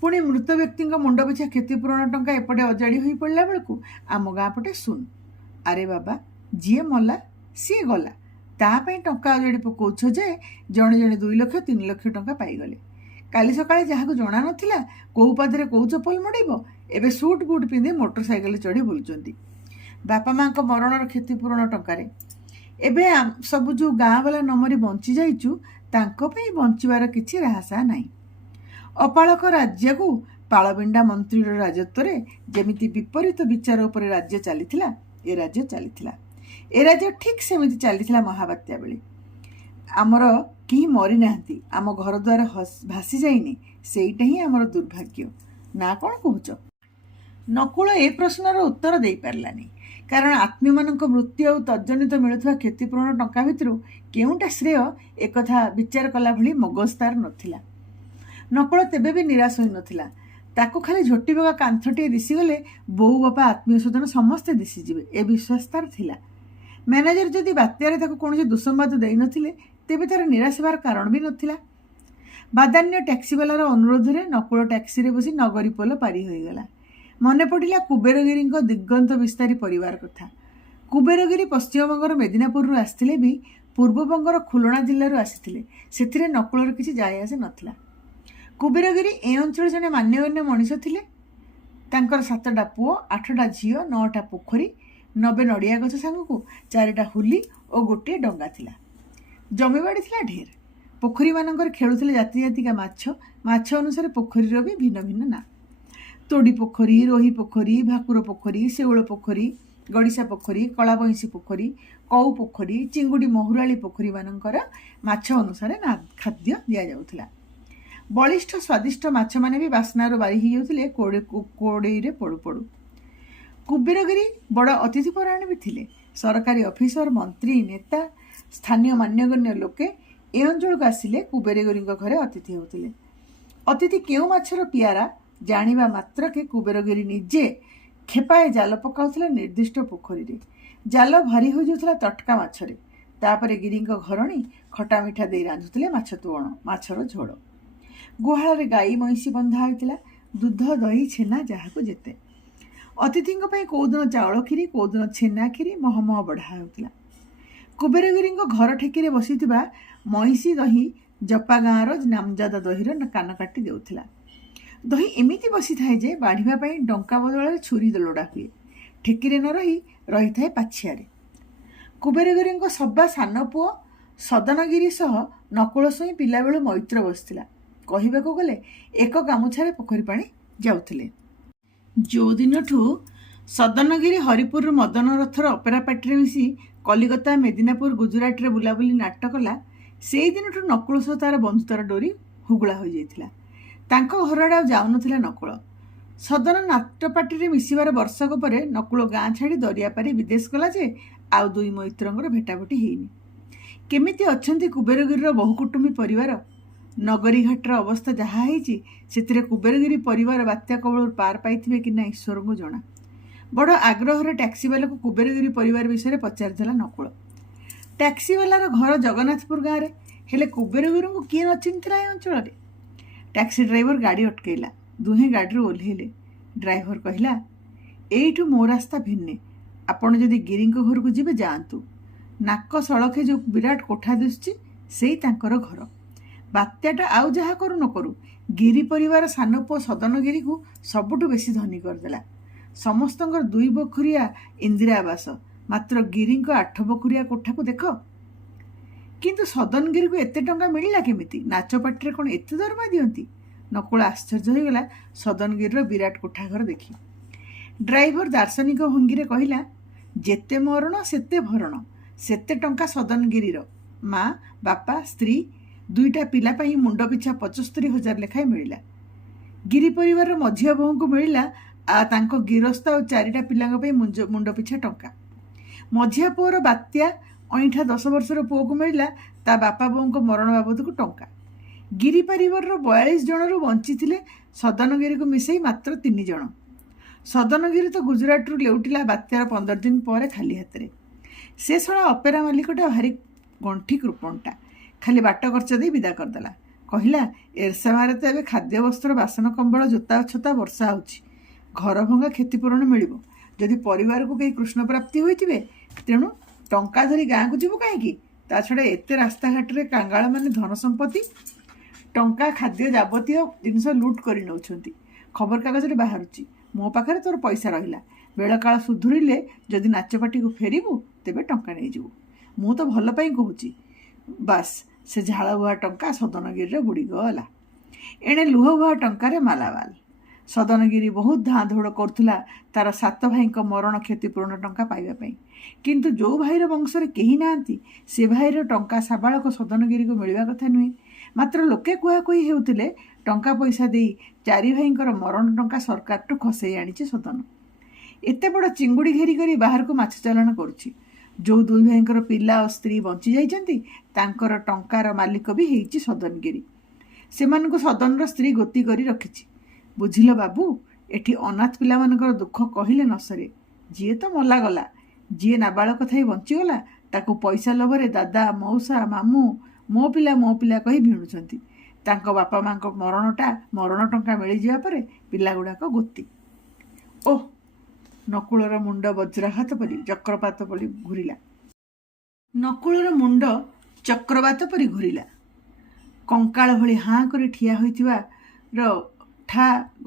पुणी मृत व्यक्ति मुंड पिछा क्षतिपूरण टंका एपटे अजाड़ी हो पड़ा बेलू आम गाँ पटे सुन अरे बाबा जी मला सी गला तापाई टंका अजाड़ी पकाउछ जे जड़े जड़े 2 लाख 3 लाख टंका पाईगले काली सकाळे जहाँ को जना नथिला कौ पादरे कौ चपल मड़ेब एबे सूट बूट पिंधि मोटरसाइकेल चढ़ी बुलुचंती बापा माँ मरणर क्षतिपूरण टंकारे एबे सब जो गाँ वाला नमरी बंची जाइचु तांको पे बंचिबार किछि राहसा नाही। अपालक राज्य को पालबिंडा मंत्रीर राजत्व जेमिति विपरीत विचार उपर राज्य चलीथिला ए राज्य चलीथिला ए राज्य ठीक सेमिति चलीथिला महाबात्या बेले आमर कि मरी नाहंती आम घर द्वार भासी जाइनी सेईटा ही आमर दुर्भाग्य ना कौन कहूच। नकुल ए प्रश्नर उत्तर दे पारलानी कारण आत्मीय मानक मृत्यु और तज्जनित मिलुवा क्षतिपूरण टंका भितर केउटा श्रेय एक विचार कला भली मगज तार नथिला। नकुल तेबे भी निराश होई नथिला ताको खाली झोटी पका कांथटे दिसीगले बोऊ बापा आत्मीय स्वजन समस्ते दिसीजिबे ए विश्वास तार थिला। मैनेजर जदि बात्यारे ताको कोनोसी दुसंबाद देई नथिले तेबे तार निराश हेबार कारण भी नथिला। बादान्य टैक्सी वालार अनुरोध रे नकुल टैक्सी रे बसी नगरी पोल पारी होई गला। मने पड़िला कुबेरगिरी दिगंत विस्तारी परिवार कथा। कुबेरगिरी पश्चिमबंगर मेदिनापुर आसथिले भी पूर्वबंगर खुलना जिल्लारू आसीथिले सेथिरे नकुलर किछि जाय आसे नथिला। कुबेरगिरी ए अंचल जने मान्यगण्य मनीष थिले तांकर 7टा पुओ 8टा झियो 9टा पोखरी 90 नड़िया गछ सांगकू 4टा हुली और गोटे डंगा थिला। जमीबाड़ी थिला ढेर पोखरी मानकर खेलुथिले जाति जातिका माछ अनुसार पोखरीर भी भिन्न भिन्न ना तोड़ी पोखरी रोही पोखरी भाकुर पोखरी शेउल पोखरी ଗଡ଼ିଶା ପୋଖରୀ, କଳାବଇଁଶୀ ପୋଖରୀ, କଉ ପୋଖରୀ, ଚିଙ୍ଗୁଡ଼ି ମହୁରାଳି ପୋଖରୀମାନଙ୍କର ମାଛ ଅନୁସାରେ ଖାଦ୍ୟ ଦିଆଯାଉଥିଲା। ବଳିଷ୍ଠ ସ୍ୱାଦିଷ୍ଟ ମାଛମାନେ ବି ବାସ୍ନାରୁ ବାରି ହେଇଯାଉଥିଲେ କୋଡ଼େଇରେ ପଡ଼ୁ ପଡ଼ୁ। କୁବେରଗିରି ବଡ଼ ଅତିଥିପରାୟଣ ବି ଥିଲେ। ସରକାରୀ ଅଫିସର, ମନ୍ତ୍ରୀ, ନେତା, ସ୍ଥାନୀୟ ମାନ୍ୟଗଣ୍ୟ ଲୋକେ ଏ ଅଞ୍ଚଳକୁ ଆସିଲେ କୁବେରଗିରିଙ୍କ ଘରେ ଅତିଥି ହେଉଥିଲେ। ଅତିଥି କେଉଁ ମାଛର ପିଆରା ଜାଣିବା ମାତ୍ରକେ କୁବେରଗିରି ନିଜେ ଖେପାଏ ଜାଲ ପକାଉଥିଲା ନିର୍ଦ୍ଦିଷ୍ଟ ପୋଖରୀରେ। ଜାଲ ଭାରି ହୋଇଯାଉଥିଲା ତଟକା ମାଛରେ। ତାପରେ ଗିରିଙ୍କ ଘରଣୀ ଖଟା ମିଠା ଦେଇ ରାନ୍ଧୁଥିଲେ ମାଛର ଝୋଳ। ଗୁହାଳରେ ଗାଈ ମଇଁଷି ବନ୍ଧା ହୋଇଥିଲା। ଦୁଧ, ଦହି, ଛେନା ଯାହାକୁ ଯେତେ। ଅତିଥିଙ୍କ ପାଇଁ କୋଉଦିନ ଚାଉଳ କ୍ଷୀରି, କୋଉଦିନ ଛେନା କ୍ଷୀରି ମହମହ ବଢ଼ା ହେଉଥିଲା। କୁବେରଗିରିଙ୍କ ଘର ଠେକିରେ ବସିଥିବା ମଇଁଷି ଦହି ଜପା ଗାଁର ନାମଜାଦା ଦହିର କାନ କାଟି ଦେଉଥିଲା। ଦହି ଏମିତି ବସିଥାଏ ଯେ ବାଢ଼ିବା ପାଇଁ ଡଙ୍କା ବଦଳରେ ଛୁରୀ ଲୋଡ଼ା ହୁଏ। ଠେକିରେ ନ ରହିଥାଏ ପାଛିଆରେ। କୁବେରଗିରିଙ୍କ ସବା ସାନ ପୁଅ ସଦନଗିରି ସହ ନକୁଳ ସ୍ୱାଇଁ ପିଲାବେଳୁ ମୈତ୍ର ବସିଥିଲା। କହିବାକୁ ଗଲେ ଏକ ଗାମୁଛାରେ ପୋଖରୀ ପାଣି ଯାଉଥିଲେ। ଯେଉଁଦିନଠୁ ସଦନଗିରି ହରିପୁରରୁ ମଦନ ରଥର ଅପେରା ପାର୍ଟିରେ ମିଶି କଲିକତା, ମେଦିନାପୁର, ଗୁଜୁରାଟରେ ବୁଲାବୁଲି ନାଟ କଲା, ସେଇଦିନଠୁ ନକୁଳ ସହ ତାର ବନ୍ଧୁତାର ଡୋରି ହୁଗୁଳା ହୋଇଯାଇଥିଲା। ତାଙ୍କ ଘରଆଡ଼େ ଆଉ ଯାଉନଥିଲା ନକୁଳ। ସଦନ ନାଟପାର୍ଟିରେ ମିଶିବାର ବର୍ଷକ ପରେ ନକୁଳ ଗାଁ ଛାଡ଼ି ଦରିଆ ପାରି ବିଦେଶ ଗଲା ଯେ ଆଉ ଦୁଇ ମୈତ୍ରଙ୍କର ଭେଟାଭେଟି ହେଇନି। କେମିତି ଅଛନ୍ତି କୁବେରଗିରିର ବହୁ କୁଟୁମ୍ବୀ ପରିବାର? ନଗରୀଘାଟର ଅବସ୍ଥା ଯାହା ହେଇଛି, ସେଥିରେ କୁବେରଗିରି ପରିବାର ବାତ୍ୟା କବଳରୁ ପାର ପାଇଥିବେ କି ନା ଈଶ୍ୱରଙ୍କୁ ଜଣା। ବଡ଼ ଆଗ୍ରହରେ ଟ୍ୟାକ୍ସିବାଲାକୁ କୁବେରଗିରି ପରିବାର ବିଷୟରେ ପଚାରିଥିଲା ନକୁଳ। ଟ୍ୟାକ୍ସିବାଲାର ଘର ଜଗନ୍ନାଥପୁର ଗାଁରେ, ହେଲେ କୁବେରଗିରିଙ୍କୁ କିଏ ନ ଚିହ୍ନିଥିଲା ଏ ଅଞ୍ଚଳରେ? ଟ୍ୟାକ୍ସି ଡ୍ରାଇଭର ଗାଡ଼ି ଅଟକେଇଲା। ଦୁହେଁ ଗାଡ଼ିରୁ ଓହ୍ଲେଇଲେ। ଡ୍ରାଇଭର କହିଲା, ଏଇଠୁ ମୋ ରାସ୍ତା ଭିନ୍ନେ। ଆପଣ ଯଦି ଗିରିଙ୍କ ଘରକୁ ଯିବେ ଯାଆନ୍ତୁ। ନାକ ସଳଖେ ଯେଉଁ ବିରାଟ କୋଠା ଦିଶୁଛି ସେଇ ତାଙ୍କର ଘର। ବାତ୍ୟାଟା ଆଉ ଯାହା କରୁ ନ କରୁ ଗିରି ପରିବାର ସାନ ପୁଅ ସଦନଗିରିକୁ ସବୁଠୁ ବେଶୀ ଧନୀ କରିଦେଲା। ସମସ୍ତଙ୍କର 2 ବଖରିଆ ଇନ୍ଦିରା ଆବାସ, ମାତ୍ର ଗିରିଙ୍କ 8 ବଖରିଆ କୋଠାକୁ ଦେଖ। କିନ୍ତୁ ସଦନଗିରିକୁ ଏତେ ଟଙ୍କା ମିଳିଲା କେମିତି? ନାଚ ପାର୍ଟିରେ କ'ଣ ଏତେ ଦରମା ଦିଅନ୍ତି? ନକୁଳ ଆଶ୍ଚର୍ଯ୍ୟ ହୋଇଗଲା ସଦନଗିରିର ବିରାଟ କୋଠା ଘର ଦେଖି। ଡ୍ରାଇଭର ଦାର୍ଶନିକ ଭଙ୍ଗୀରେ କହିଲା, ଯେତେ ମରଣ ସେତେ ଭରଣ। ସେତେ ଟଙ୍କା ସଦନଗିରିର। ମା, ବାପା, ସ୍ତ୍ରୀ, 2ଟା ପିଲା ପାଇଁ ମୁଣ୍ଡ ପିଛା 75,000 ଲେଖାଏଁ ମିଳିଲା। ଗିରି ପରିବାରର ମଝିଆ ବୋହୂଙ୍କୁ ମିଳିଲା ତାଙ୍କ ଗିରସ୍ତ ଆଉ 4ଟା ପିଲାଙ୍କ ପାଇଁ ମୁଣ୍ଡ ପିଛା ଟଙ୍କା। ମଝିଆ ପୁଅର ବାତ୍ୟା ଅଇଁଠା 10 ବର୍ଷର ପୁଅକୁ ମିଳିଲା ତା ବାପା ବୋଉଙ୍କ ମରଣ ବାବଦକୁ ଟଙ୍କା। ଗିରି ପରିବାରର 42 ଜଣରୁ ବଞ୍ଚିଥିଲେ ସଦନଗିରିକୁ ମିଶାଇ ମାତ୍ର 3 ଜଣ। ସଦନଗିରି ତ ଗୁଜୁରାଟରୁ ଲେଉଟିଲା ବାତ୍ୟାର 15 ଦିନ ପରେ ଖାଲି ହାତରେ। ସେ ଶଳା ଅପେରା ମାଲିକଟା ଭାରି ଗଣ୍ଠି କୃପଣଟା। ଖାଲି ବାଟ ଖର୍ଚ୍ଚ ଦେଇ ବିଦା କରିଦେଲା। କହିଲା, ଏରସମାରେ ତ ଏବେ ଖାଦ୍ୟ, ବସ୍ତ୍ର, ବାସନ, କମ୍ବଳ, ଜୋତା ଛତା ବର୍ଷା ହେଉଛି। ଘର ଭଙ୍ଗା କ୍ଷତିପୂରଣ ମିଳିବ ଯଦି ପରିବାରକୁ କେହି କୃଷ୍ଣପ୍ରାପ୍ତି ହୋଇଥିବେ। ତେଣୁ ଟଙ୍କା ଧରି ଗାଁକୁ ଯିବୁ କାହିଁକି? ତା ଛଡ଼ା ଏତେ ରାସ୍ତାଘାଟରେ କାଙ୍ଗାଳମାନେ ଧନ ସମ୍ପତ୍ତି, ଟଙ୍କା, ଖାଦ୍ୟ, ଯାବତୀୟ ଜିନିଷ ଲୁଟ୍ କରି ନେଉଛନ୍ତି। ଖବରକାଗଜରେ ବାହାରୁଛି। ମୋ ପାଖରେ ତୋର ପଇସା ରହିଲା। ବେଳକାଳ ସୁଧୁରିଲେ ଯଦି ନାଚପାଟିକୁ ଫେରିବୁ ତେବେ ଟଙ୍କା ନେଇଯିବୁ। ମୁଁ ତ ଭଲ ପାଇଁ କହୁଛି। ବାସ୍, ସେ ଝାଳବୁହା ଟଙ୍କା ସଦନଗିରିରେ ବୁଡ଼ିଗଲା। ଏଣେ ଲୁହବୁହା ଟଙ୍କାରେ ମାଲାମାଲ। ସଦନଗିରି ବହୁତ ଧାଁ ଦୌଡ଼ କରୁଥିଲା ତାର 7 ଭାଇଙ୍କ ମରଣ କ୍ଷତିପୂରଣ ଟଙ୍କା ପାଇବା ପାଇଁ। କିନ୍ତୁ ଯେଉଁ ଭାଇର ବଂଶରେ କେହି ନାହାନ୍ତି, ସେ ଭାଇର ଟଙ୍କା ସାବାଳକ ସଦନଗିରିକୁ ମିଳିବା କଥା ନୁହେଁ। ମାତ୍ର ଲୋକେ କୁହାକୁହି ହେଉଥିଲେ ଟଙ୍କା ପଇସା ଦେଇ 4 ଭାଇଙ୍କର ମରଣ ଟଙ୍କା ସରକାରଠୁ ଖସେଇ ଆଣିଛି ସଦନ। ଏତେ ବଡ଼ ଚିଙ୍ଗୁଡ଼ି ଘେରି କରି ବାହାରକୁ ମାଛ ଚାଲାଣ କରୁଛି। ଯେଉଁ 2 ଭାଇଙ୍କର ପିଲା ଓ ସ୍ତ୍ରୀ ବଞ୍ଚି ଯାଇଛନ୍ତି ତାଙ୍କର ଟଙ୍କାର ମାଲିକ ବି ହେଇଛି ସଦନଗିରି। ସେମାନଙ୍କୁ ସଦନର ସ୍ତ୍ରୀ ଗୋତି କରି ରଖିଛି। ବୁଝିଲ ବାବୁ, ଏଠି ଅନାଥ ପିଲାମାନଙ୍କର ଦୁଃଖ କହିଲେ ନ ସରେ। ଯିଏ ତ ମଲା ଗଲା, ଯିଏ ନାବାଳକ ଥାଇ ବଞ୍ଚିଗଲା ତାକୁ ପଇସା ଲୋଭରେ ଦାଦା, ମଉସା, ମାମୁଁ ମୋ ପିଲା କହି ଭିଣୁଛନ୍ତି। ତାଙ୍କ ବାପା ମାଙ୍କ ମରଣ ଟଙ୍କା ମିଳିଯିବା ପରେ ପିଲାଗୁଡ଼ାକ ଗୋତି। ଓଃ, ନକୁଳର ମୁଣ୍ଡ ବଜ୍ରାଘାତ ପରି ଚକ୍ରପାତ ପରି ଘୂରିଲା। କଙ୍କାଳ ଭଳି ହାଁ କରି ଠିଆ ହୋଇଥିବାର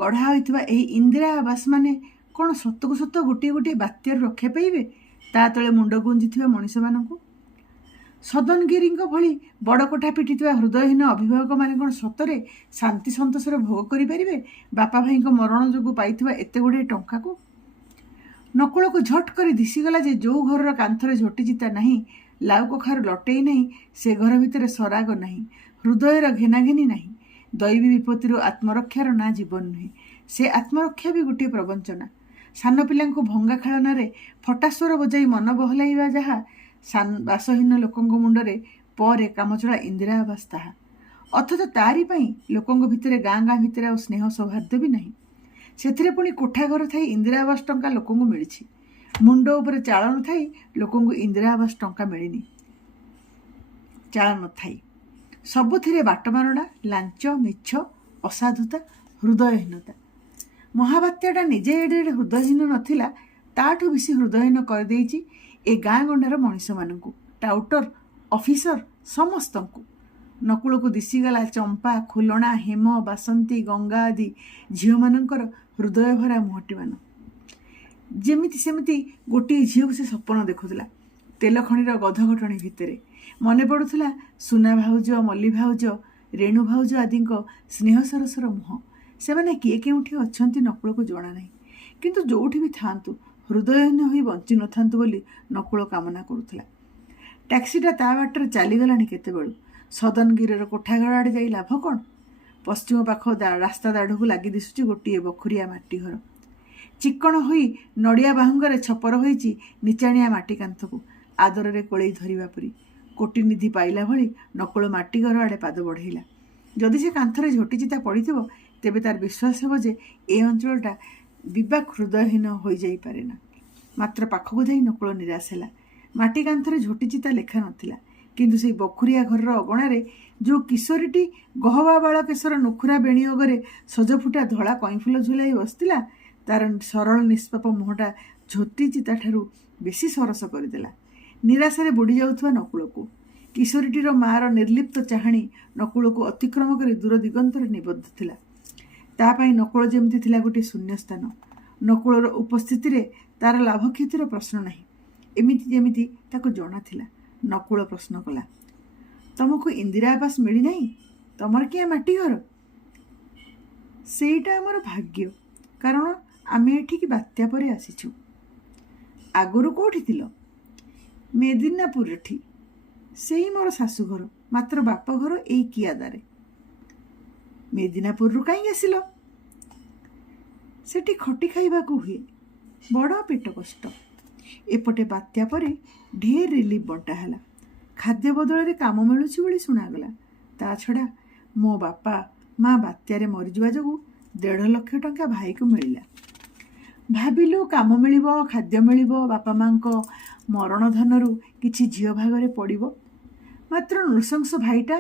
ଗଢ଼ା ହୋଇଥିବା ଏହି ଇନ୍ଦିରା ଆବାସ ମାନେ କ'ଣ ସତକୁ ସତ ଗୋଟିଏ ଗୋଟିଏ ବାତ୍ୟାରୁ ରକ୍ଷା ପାଇବେ ତା ତଳେ ମୁଣ୍ଡ ଗୁଞ୍ଜିଥିବା ମଣିଷମାନଙ୍କୁ? ସଦନଗିରିଙ୍କ ଭଳି ବଡ଼ କୋଠା ପିଟିଥିବା ହୃଦୟହୀନ ଅଭିଭାବକମାନେ କ'ଣ ସତରେ ଶାନ୍ତି ସନ୍ତୋଷରେ ଭୋଗ କରିପାରିବେ ବାପା ଭାଇଙ୍କ ମରଣ ଯୋଗୁଁ ପାଇଥିବା ଏତେ ଗୁଡ଼ିଏ ଟଙ୍କାକୁ? ନକୁଳକୁ ଝଟ୍ କରି ଦିଶିଗଲା ଯେ ଯେଉଁ ଘରର କାନ୍ଥରେ ଝୋଟିଚିତା ନାହିଁ, ଲାଉ କଖାରୁ ଲଟେଇ ନାହିଁ, ସେ ଘର ଭିତରେ ସରାଗ ନାହିଁ, ହୃଦୟର ଘେନାଘେନି ନାହିଁ। ଦୈବୀ ବିପତ୍ତିରୁ ଆତ୍ମରକ୍ଷାର ନାଁ ଜୀବନ ନୁହେଁ, ସେ ଆତ୍ମରକ୍ଷା ବି ଗୋଟିଏ ପ୍ରବଞ୍ଚନା। ସାନ ପିଲାଙ୍କୁ ଭଙ୍ଗା ଖେଳନାରେ ଫଟାସ୍ୱର ବଜାଇ ମନ ବହଲାଇବା ଯାହା, ବାସହୀନ ଲୋକଙ୍କ ମୁଣ୍ଡରେ ପରେ କାମଚଳା ଇନ୍ଦିରା ଆବାସ ତାହା। ଅଥଚ ତାରି ପାଇଁ ଲୋକଙ୍କ ଭିତରେ ଗାଁ ଭିତରେ ଆଉ ସ୍ନେହ ସୌହାର୍ଦ୍ଦ୍ୟ ବି ନାହିଁ। ସେଥିରେ ପୁଣି କୋଠା ଘର ଥାଇ ଇନ୍ଦିରା ଆବାସ ଟଙ୍କା ଲୋକଙ୍କୁ ମିଳିଛି, ମୁଣ୍ଡ ଉପରେ ଚାଳ ନଥାଇ ଲୋକଙ୍କୁ ଇନ୍ଦିରା ଆବାସ ଟଙ୍କା ମିଳିନି। ଚାଳ ନଥାଇ ସବୁଥିରେ ବାଟମାରଣା, ଲାଞ୍ଚ, ମିଛ, ଅସାଧୁତା, ହୃଦୟହୀନତା। ମହାବାତ୍ୟାଟା ନିଜେ ଏଡ଼େ ହୃଦୟହୀନ ନଥିଲା, ତାଠୁ ବେଶୀ ହୃଦୟହୀନ କରିଦେଇଛି ଏ ଗାଁ ଗଣ୍ଡାର ମଣିଷମାନଙ୍କୁ, ଟାଉଟର, ଅଫିସର ସମସ୍ତଙ୍କୁ। ନକୁଳକୁ ଦିଶିଗଲା ଚମ୍ପା, ଖୁଲଣା, ହେମ, ବାସନ୍ତୀ, ଗଙ୍ଗା ଆଦି ଝିଅମାନଙ୍କର ହୃଦୟଭରା ମୁହଁଟିମାନ। ଯେମିତି ସେମିତି ଗୋଟିଏ ଝିଅକୁ ସେ ସ୍ୱପ୍ନ ଦେଖୁଥିଲା, ତେଲଖଣିର ଗଧଘଟଣୀ ଭିତରେ। ମନେ ପଡ଼ୁଥିଲା ସୁନା ଭାଉଜ, ମଲ୍ଲି ଭାଉଜ, ରେଣୁ ଭାଉଜ ଆଦିଙ୍କ ସ୍ନେହ ସରସର ମୁହଁ। ସେମାନେ କିଏ କେଉଁଠି ଅଛନ୍ତି ନକୁଳକୁ ଜଣା ନାହିଁ, କିନ୍ତୁ ଯେଉଁଠି ବି ଥାଆନ୍ତୁ ହୃଦୟହୀନ ହୋଇ ବଞ୍ଚି ନଥାନ୍ତୁ ବୋଲି ନକୁଳ କାମନା କରୁଥିଲା। ଟ୍ୟାକ୍ସିଟା ତା ବାଟରେ ଚାଲିଗଲାଣି କେତେବେଳୁ। ସଦନଗିରିର କୋଠାଘର ଆଡ଼େ ଯାଇ ଲାଭ କ'ଣ? ପଶ୍ଚିମ ପାଖ ରାସ୍ତା ଦାଢ଼କୁ ଲାଗି ଦିଶୁଛି ଗୋଟିଏ ବଖୁରିଆ ମାଟି ଘର। ଚିକ୍କଣ ହୋଇ ନଡ଼ିଆ ବାହୁଙ୍ଗାରେ ଛପର ହୋଇଛି ନିଚାଣିଆ ମାଟି କାନ୍ଥକୁ ଆଦରରେ କୋଳେଇ ଧରିବା ପରି। କୋଟିନିଧି ପାଇଲା ଭଳି ନକୁଳ ମାଟି ଘର ଆଡ଼େ ପାଦ ବଢ଼େଇଲା। ଯଦି ସେ କାନ୍ଥରେ ଝୋଟିଚିତା ପଡ଼ିଥିବ, ତେବେ ତାର ବିଶ୍ୱାସ ହେବ ଯେ ଏ ଅଞ୍ଚଳଟା ବିବାକ ହୃଦୟହୀନ ହୋଇଯାଇପାରେ ନା। ମାତ୍ର ପାଖକୁ ଯାଇ ନକୁଳ ନିରାଶ ହେଲା। ମାଟି କାନ୍ଥରେ ଝୋଟିଚିତା ଲେଖା ନଥିଲା, କିନ୍ତୁ ସେଇ ବଖୁରିଆ ଘରର ଅଗଣାରେ ଯେଉଁ କିଶୋରୀଟି ଗହବା ବାଳ କେଶର ନୁଖୁରା ବେଣୀ ଅଗରେ ସଜଫୁଟା ଧଳା କଇଁଫୁଲ ଝୁଲାଇ ବସିଥିଲା, ତାର ସରଳ ନିଷ୍ପାପ ମୁହଁଟା ଝୋଟିଚିତାଠାରୁ ବେଶୀ ସରସ କରିଦେଲା ନିରାଶାରେ ବୁଡ଼ି ଯାଉଥିବା ନକୁଳକୁ। କିଶୋରୀଟିର ମାଆର ନିର୍ଲିପ୍ତ ଚାହାଣୀ ନକୁଳକୁ ଅତିକ୍ରମ କରି ଦୂର ଦିଗନ୍ତରେ ନିବଦ୍ଧ ଥିଲା। ତା ପାଇଁ ନକୁଳ ଯେମିତି ଥିଲା ଗୋଟିଏ ଶୂନ୍ୟସ୍ଥାନ। ନକୁଳର ଉପସ୍ଥିତିରେ ତାର ଲାଭ କ୍ଷତିର ପ୍ରଶ୍ନ ନାହିଁ, ଏମିତି ଯେମିତି ତାକୁ ଜଣାଥିଲା। ନକୁଳ ପ୍ରଶ୍ନ କଲା, ତମକୁ ଇନ୍ଦିରା ଆବାସ ମିଳିନାହିଁ? ତମର କିଏ ମାଟି ଘର? ସେଇଟା ଆମର ଭାଗ୍ୟ, କାରଣ ଆମେ ଏଠିକି ବାତ୍ୟା ପରେ ଆସିଛୁ। ଆଗରୁ କେଉଁଠି ଥିଲ? ମେଦିନାପୁରଠି। ସେଇ ମୋର ଶାଶୁଘର, ମାତ୍ର ବାପଘର ଏଇ କିଆଦାରେ। ମେଦିନାପୁରରୁ କାହିଁକି ଆସିଲ? ସେଠି ଖଟି ଖାଇବାକୁ ହୁଏ, ବଡ଼ ପେଟ କଷ୍ଟ। ଏପଟେ ବାତ୍ୟା ପରେ ଢେର ରିଲିଫ୍ ବଣ୍ଟା ହେଲା, ଖାଦ୍ୟ ବଦଳରେ କାମ ମିଳୁଛି ବୋଲି ଶୁଣାଗଲା। ତା ଛଡ଼ା ମୋ ବାପା ମା ବାତ୍ୟାରେ ମରିଯିବା ଯୋଗୁଁ 1.5 ଲକ୍ଷ ଟଙ୍କା ଭାଇକୁ ମିଳିଲା। ଭାବିଲୁ କାମ ମିଳିବ, ଖାଦ୍ୟ ମିଳିବ, ବାପା ମାଙ୍କ ମରଣ ଧନରୁ କିଛି ଝିଅ ଭାଗରେ ପଡ଼ିବ। ମାତ୍ର ନୃଶଂସ ଭାଇଟା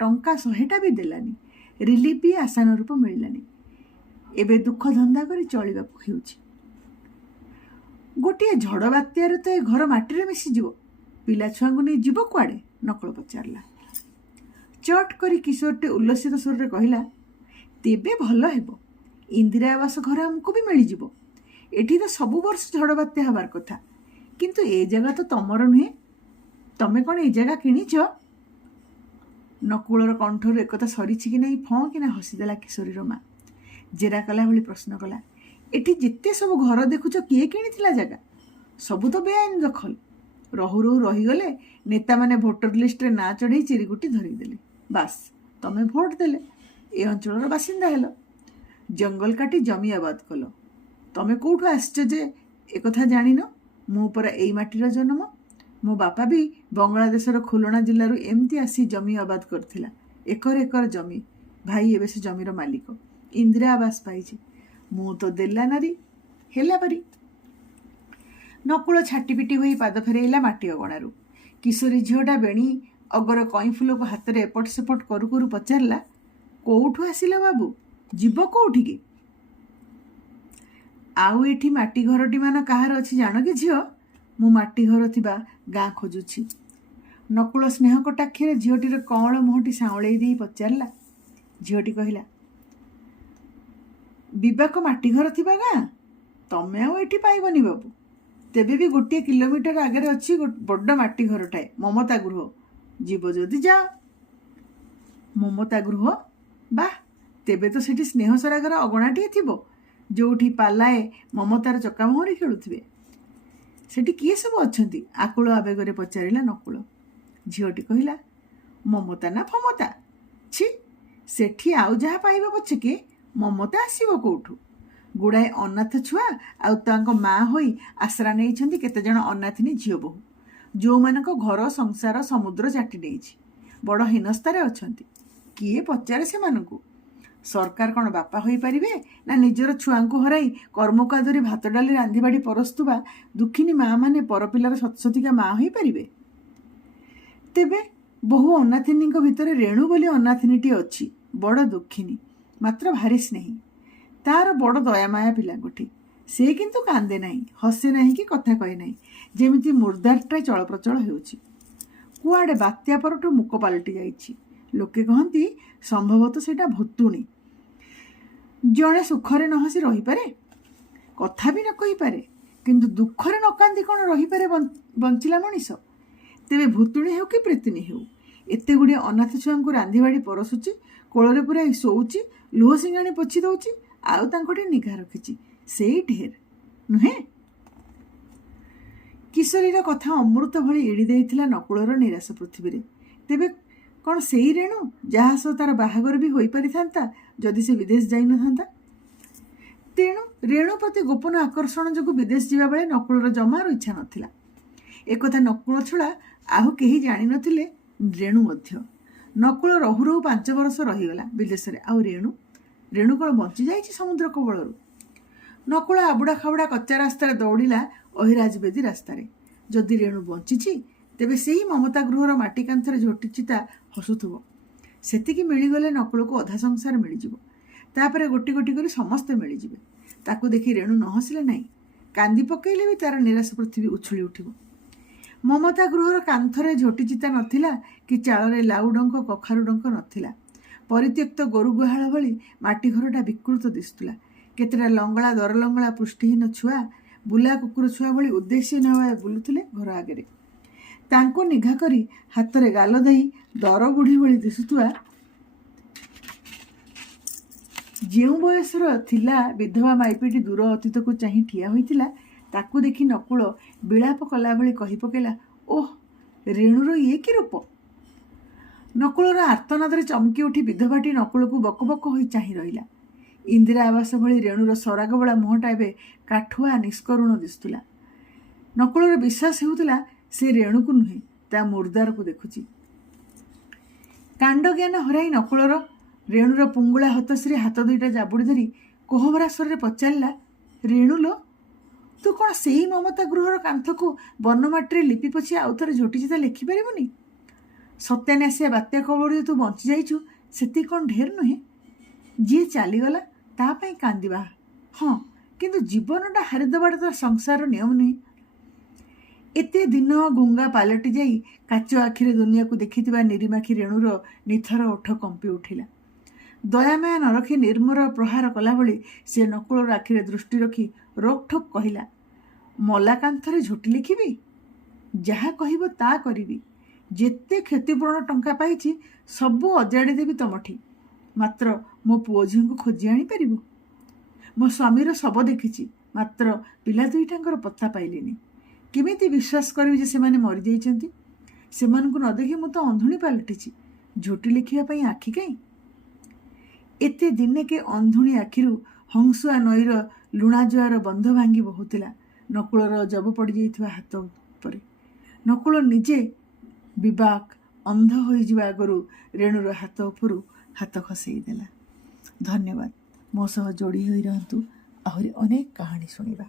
ଟଙ୍କା 100ଟା ବି ଦେଲାନି, ରିଲିଫ୍ ବି ଆଶାନୁରୂପ ମିଳିଲାନି। ଏବେ ଦୁଃଖ ଧନ୍ଦା କରି ଚଳିବାକୁ ହେଉଛି। ଗୋଟିଏ ଝଡ଼ ବାତ୍ୟାରେ ତ ଏ ଘର ମାଟିରେ ମିଶିଯିବ, ପିଲାଛୁଆଙ୍କୁ ନେଇ ଯିବ କୁଆଡ଼େ? ନକୁଳ ପଚାରିଲା। ଚଟ୍ କରି କିଶୋରଟି ଉଲ୍ଲସିତ ସ୍ୱରରେ କହିଲା, ତେବେ ଭଲ ହେବ, ଇନ୍ଦିରା ଆବାସ ଘର ଆମକୁ ବି ମିଳିଯିବ। ଏଠି ତ ସବୁ ବର୍ଷ ଝଡ଼ ବାତ୍ୟା ହେବାର କଥା, କିନ୍ତୁ ଏ ଜାଗା ତ ତମର ନୁହେଁ, ତମେ କ'ଣ ଏ ଜାଗା କିଣିଛ? ନକୁଳର କଣ୍ଠରୁ ଏକଥା ସରିଛି କି ନାହିଁ ଫଁ କିନା ହସିଦେଲା କିଶୋରୀର ମା। ଜେରା କଲା ଭଳି ପ୍ରଶ୍ନ କଲା, ଏଠି ଯେତେ ସବୁ ଘର ଦେଖୁଛ କିଏ କିଣିଥିଲା ଜାଗା? ସବୁ ତ ବେଆଇନ ଦଖଲ। ରହୁ ରହୁ ରହିଗଲେ, ନେତାମାନେ ଭୋଟର ଲିଷ୍ଟରେ ନାଁ ଚଢ଼େଇ ଚିରିଗୁଟି ଧରିଦେଲେ। ବାସ୍, ତମେ ଭୋଟ ଦେଲେ, ଏ ଅଞ୍ଚଳର ବାସିନ୍ଦା ହେଲ, ଜଙ୍ଗଲ କାଟି ଜମି ଆବାଦ କଲ। ତମେ କେଉଁଠୁ ଆସିଛ ଯେ ଏକଥା ଜାଣିନ? ମୁଁ ପରା ଏଇ ମାଟିର ଜନ୍ମ। ମୋ ବାପା ବି ବଙ୍ଗଳାଦେଶର ଖୁଲଣା ଜିଲ୍ଲାରୁ ଏମିତି ଆସି ଜମି ଆବାଦ କରିଥିଲା, ଏକର ଏକର ଜମି। ଭାଇ ଏବେ ସେ ଜମିର ମାଲିକ, ଇନ୍ଦିରା ଆବାସ ପାଇଛି। ମୁଁ ତ ଦେଲା ନାରୀ ହେଲା ପାରି। ନକୁଳ ଛାଟିପିଟି ହୋଇ ପାଦ ଫେରାଇଲା ମାଟି ଅଗଣାରୁ। କିଶୋରୀ ଝିଅଟା ବେଣୀ ଅଗର କଇଁଫୁଲକୁ ହାତରେ ଏପଟ ସେପଟ କରୁ କରୁ ପଚାରିଲା, କୋଉଠୁ ଆସିଲ ବାବୁ? ଯିବ କୋଉଠିକି? ଆଉ ଏଠି ମାଟି ଘରଟି ମାନ କାହାର ଅଛି ଜାଣ କି ଝିଅ? ମୁଁ ମାଟି ଘର ଥିବା ଗାଁ ଖୋଜୁଛି। ନକୁଳ ସ୍ନେହ କଟାକ୍ଷରେ ଝିଅଟିର କଅଁଳ ମୁହଁଟି ସାଉଁଳେଇ ଦେଇ ପଚାରିଲା। ଝିଅଟି କହିଲା, ବିବାକ ମାଟି ଘର ଥିବା ଗାଁ? ତମେ ଆଉ ଏଠି ପାଇବନି ବାବୁ। ତେବେ ବି 1 କିଲୋମିଟର ଆଗରେ ଅଛି ବଡ଼ ମାଟି ଘରଟାଏ, ମମତା ଗୃହ। ଯିବ ଯଦି ଯାଅ। ମମତା ଗୃହ? ବାଃ, ତେବେ ତ ସେଠି ସ୍ନେହ ସରାଗର ଅଗଣାଟିଏ ଥିବ, ଯୋଉଠି ପାଲାଏ ମମତାର ଚକାମୁହଁରେ ଖେଳୁଥିବେ। ସେଠି କିଏ ସବୁ ଅଛନ୍ତି? ଆକୁଳ ଆବେଗରେ ପଚାରିଲା ନକୁଳ। ଝିଅଟି କହିଲା, ମମତା ନା ଫମତା? ଛି, ସେଠି ଆଉ ଯାହା ପାଇବ ପଛକେ ମମତା ଆସିବ କୋଉଠୁ? ଗୁଡ଼ାଏ ଅନାଥ ଛୁଆ ଆଉ ତାଙ୍କ ମା ହୋଇ ଆଶ୍ରା ନେଇଛନ୍ତି କେତେଜଣ ଅନାଥିନୀ ଝିଅ ବୋହୂ, ଯେଉଁମାନଙ୍କ ଘର ସଂସାର ସମୁଦ୍ର ଚାଟି ନେଇଛି। ବଡ଼ ହୀନସ୍ତାରେ ଅଛନ୍ତି। କିଏ ପଚାରେ ସେମାନଙ୍କୁ? ସରକାର କ'ଣ ବାପା ହୋଇପାରିବେ? ନା ନିଜର ଛୁଆଙ୍କୁ ହରାଇ କର୍ମକାଦରେ ଭାତ ଡାଲି ରାନ୍ଧିବାଡ଼ି ପରସ୍ତୁବା ଦୁଃଖିନୀ ମା' ମାନେ ପରପିଲାର ସତସତିକା ମା' ହୋଇପାରିବେ? ତେବେ ବହୁ ଅନାଥିନୀଙ୍କ ଭିତରେ ରେଣୁ ବୋଲି ଅନାଥିନୀଟିଏ ଅଛି, ବଡ଼ ଦୁଃଖିନୀ, ମାତ୍ର ଭାରି ସ୍ନେହୀ। ତାର ବଡ଼ ଦୟାମାୟା ପିଲାଙ୍କଠି। ସେ କିନ୍ତୁ କାନ୍ଦେ ନାହିଁ, ହସେ ନାହିଁ କି କଥା କହେ ନାହିଁ, ଯେମିତି ମୁର୍ଦାରଟା ଚଳପ୍ରଚଳ ହେଉଛି। କୁଆଡ଼େ ବାତ୍ୟା ପରଠୁ ମୁକ ପାଲଟି ଯାଇଛି। ଲୋକେ କହନ୍ତି ସମ୍ଭବତଃ ସେଇଟା ଭୁତୁଣୀ। ଜଣେ ସୁଖରେ ନ ହସି ରହିପାରେ? କଥା ବି ନ କହିପାରେ, କିନ୍ତୁ ଦୁଃଖରେ ନ କାନ୍ଦି କ'ଣ ରହିପାରେ ବଞ୍ଚିଲା ମଣିଷ? ତେବେ ଭୁତୁଣୀ ହେଉ କି ପ୍ରେତିନୀ ହେଉ, ଏତେ ଗୁଡ଼ିଏ ଅନାଥ ଛୁଆଙ୍କୁ ରାନ୍ଧିବାଡ଼ି ପରସୁଛି, କୋଳରେ ପୁରାଇ ଶୋଉଛି, ଲୁହ ସିଙ୍ଗାଣି ପୋଛି ଦେଉଛି, ଆଉ ତାଙ୍କଠି ନିଘା ରଖିଛି, ସେଇ ଢେର ନୁହେଁ? କିଶୋରୀର କଥା ଅମୃତ ଭଳି ଏଡ଼ି ଦେଇଥିଲା ନକୁଳର ନିରାଶ ପୃଥିବୀରେ। ତେବେ କ'ଣ ସେଇ ରେଣୁ ଯାହା ସହ ତାର ବାହାଘର ବି ହୋଇପାରିଥାନ୍ତା ଯଦି ସେ ବିଦେଶ ଯାଇନଥାନ୍ତା? ତେଣୁ ରେଣୁ ପ୍ରତି ଗୋପନ ଆକର୍ଷଣ ଯୋଗୁଁ ବିଦେଶ ଯିବା ବେଳେ ନକୁଳର ଜମାରୁ ଇଚ୍ଛା ନଥିଲା। ଏକଥା ନକୁଳ ଛଡ଼ା ଆଉ କେହି ଜାଣିନଥିଲେ। ରେଣୁ ମଧ୍ୟ। ନକୁଳ ରହୁ ରହୁ 5 ବର୍ଷ ରହିଗଲା ବିଦେଶରେ। ଆଉ ରେଣୁ କ'ଣ ବଞ୍ଚିଯାଇଛି ସମୁଦ୍ର କବଳରୁ? ନକୁଳ ଆବୁଡ଼ା ଖାବୁଡ଼ା କଚ୍ଚା ରାସ୍ତାରେ ଦୌଡ଼ିଲା ଅହିରାଜ ବେଦୀ ରାସ୍ତାରେ। ଯଦି ରେଣୁ ବଞ୍ଚିଛି, ତେବେ ସେହି ମମତା ଗୃହର ମାଟି କାନ୍ଥରେ ଝୋଟିଚିତା ହସୁଥିବ। ସେତିକି ମିଳିଗଲେ ନକୁଳକୁ ଅଧା ସଂସାର ମିଳିଯିବ। ତାପରେ ଗୋଟି ଗୋଟି କରି ସମସ୍ତେ ମିଳିଯିବେ। ତାକୁ ଦେଖି ରେଣୁ ନ ହସିଲେ ନାହିଁ, କାନ୍ଦି ପକେଇଲେ ବି ତାର ନିରାଶ ପୃଥିବୀ ଉଛୁଳି ଉଠିବ। ମମତା ଗୃହର କାନ୍ଥରେ ଝୋଟିଚିତା ନଥିଲା କି ଚାଳରେ ଲାଉ ଡଙ୍କ କଖାରୁ ଡଙ୍କ ନଥିଲା। ପରିତ୍ୟକ୍ତ ଗୋରୁ ଗୁହାଳ ଭଳି ମାଟି ଘରଟା ବିକୃତ ଦିଶୁଥିଲା। କେତେଟା ଲଙ୍ଗଳା ଦରଲଙ୍ଗଳା ପୃଷ୍ଟିହୀନ ଛୁଆ ବୁଲା କୁକୁର ଛୁଆ ଭଳି ଉଦ୍ଦେଶ୍ୟହୀନ ଭାବେ ବୁଲୁଥିଲେ ଘର ଆଗରେ। ତାଙ୍କୁ ନିଘା କରି ହାତରେ ଗାଲ ଦେଇ ଦର ବୁଢ଼ୀ ଭଳି ଦିଶୁଥିବା ଯେଉଁ ବୟସର ଥିଲା ବିଧବା ମାଇପିଟି ଦୂର ଅତୀତକୁ ଚାହିଁ ଠିଆ ହୋଇଥିଲା, ତାକୁ ଦେଖି ନକୁଳ ବିଳାପ କଲା ଭଳି କହି ପକେଇଲା, ଓଃ, ରେଣୁର ଇଏ କି ରୂପ! ନକୁଳର ଆର୍ତ୍ତନାଦରେ ଚମକି ଉଠି ବିଧବାଟି ନକୁଳକୁ ବକ ବକ ହୋଇ ଚାହିଁ ରହିଲା। ଇନ୍ଦିରା ଆବାସ ଭଳି ରେଣୁର ସରାଗବଳା ମୁହଁଟା ଏବେ କାଠୁଆ ନିଷ୍କରୁଣ ଦିଶୁଥିଲା। ନକୁଳର ବିଶ୍ୱାସ ହେଉଥିଲା ସେ ରେଣୁକୁ ନୁହେଁ, ତା ମୁର୍ଦାରକୁ ଦେଖୁଛି। କାଣ୍ଡ ଜ୍ଞାନ ହରାଇ ନକୁଳର ରେଣୁର ପୁଙ୍ଗୁଳା ହତଶ୍ରୀ ହାତ ଦୁଇଟା ଜାବୁଡ଼ି ଧରି କୋହଭରା ସ୍ୱରରେ ପଚାରିଲା, ରେଣୁଲୋ, ତୁ କ'ଣ ସେଇ ମମତା ଗୃହର କାନ୍ଥକୁ ବନମାଟିରେ ଲିପି ପୋଛି ଆଉ ଥରେ ଝୋଟିଚିତା ଲେଖିପାରିବୁନି? ସତ୍ୟାନାଶିଆ ବାତ୍ୟା କବଳରୁ ତୁ ବଞ୍ଚି ଯାଇଛୁ, ସେତିକି କ'ଣ ଢେର ନୁହେଁ? ଯିଏ ଚାଲିଗଲା ତା ପାଇଁ କାନ୍ଦିବା, ହଁ, କିନ୍ତୁ ଜୀବନଟା ହାରିଦେବାଟା ତ ସଂସାରର ନିୟମ ନୁହେଁ। ଏତେ ଦିନ ଗୁଙ୍ଗା ପାଲଟି ଯାଇ କାଚ ଆଖିରେ ଦୁନିଆକୁ ଦେଖିଥିବା ନିରିମାଖି ରେଣୁର ନିଥର ଓଠ କମ୍ପି ଉଠିଲା। ଦୟାମାୟା ନ ରଖି ନିର୍ମର ପ୍ରହାର କଲାଭଳି ସେ ନକୁଳର ଆଖିରେ ଦୃଷ୍ଟି ରଖି ରୋକଠୋକ୍ କହିଲା, ମଲା କାନ୍ଥରେ ଝୋଟି ଲେଖିବି? ଯାହା କହିବ ତା କରିବି। ଯେତେ କ୍ଷତିପୂରଣ ଟଙ୍କା ପାଇଛି ସବୁ ଅଜାଡ଼ି ଦେବି ତମଠି, ମାତ୍ର ମୋ ପୁଅ ଝିଅଙ୍କୁ ଖୋଜି ଆଣିପାରିବ? ମୋ ସ୍ୱାମୀର ଶବ ଦେଖିଛି, ମାତ୍ର ପିଲା ଦୁଇଟାଙ୍କର ପତ୍ତା ପାଇଲିନି। କେମିତି ବିଶ୍ୱାସ କରିବି ଯେ ସେମାନେ ମରିଯାଇଛନ୍ତି? ସେମାନଙ୍କୁ ନ ଦେଖି ମୁଁ ତ ଅନ୍ଧୁଣୀ ପାଲଟିଛି। ଝୋଟି ଲେଖିବା ପାଇଁ ଆଖି କାହିଁ? ଏତେ ଦିନେକେ ଅନ୍ଧୁଣୀ ଆଖିରୁ ହଂସୁଆ ନଈର ଲୁଣା ଜୁଆର ବନ୍ଧ ଭାଙ୍ଗି ବହୁଥିଲା ନକୁଳର ଜବ ପଡ଼ିଯାଇଥିବା ହାତ ଉପରେ। ନକୁଳ ନିଜେ ବିବାକ୍ ଅନ୍ଧ ହୋଇଯିବା ଆଗରୁ ରେଣୁର ହାତ ଉପରୁ ହାତ ଖସେଇ ଦେଲା। ଧନ୍ୟବାଦ। ମୋ ସହ ଯୋଡ଼ି ହୋଇ ରହନ୍ତୁ, ଆହୁରି ଅନେକ କାହାଣୀ ଶୁଣିବା।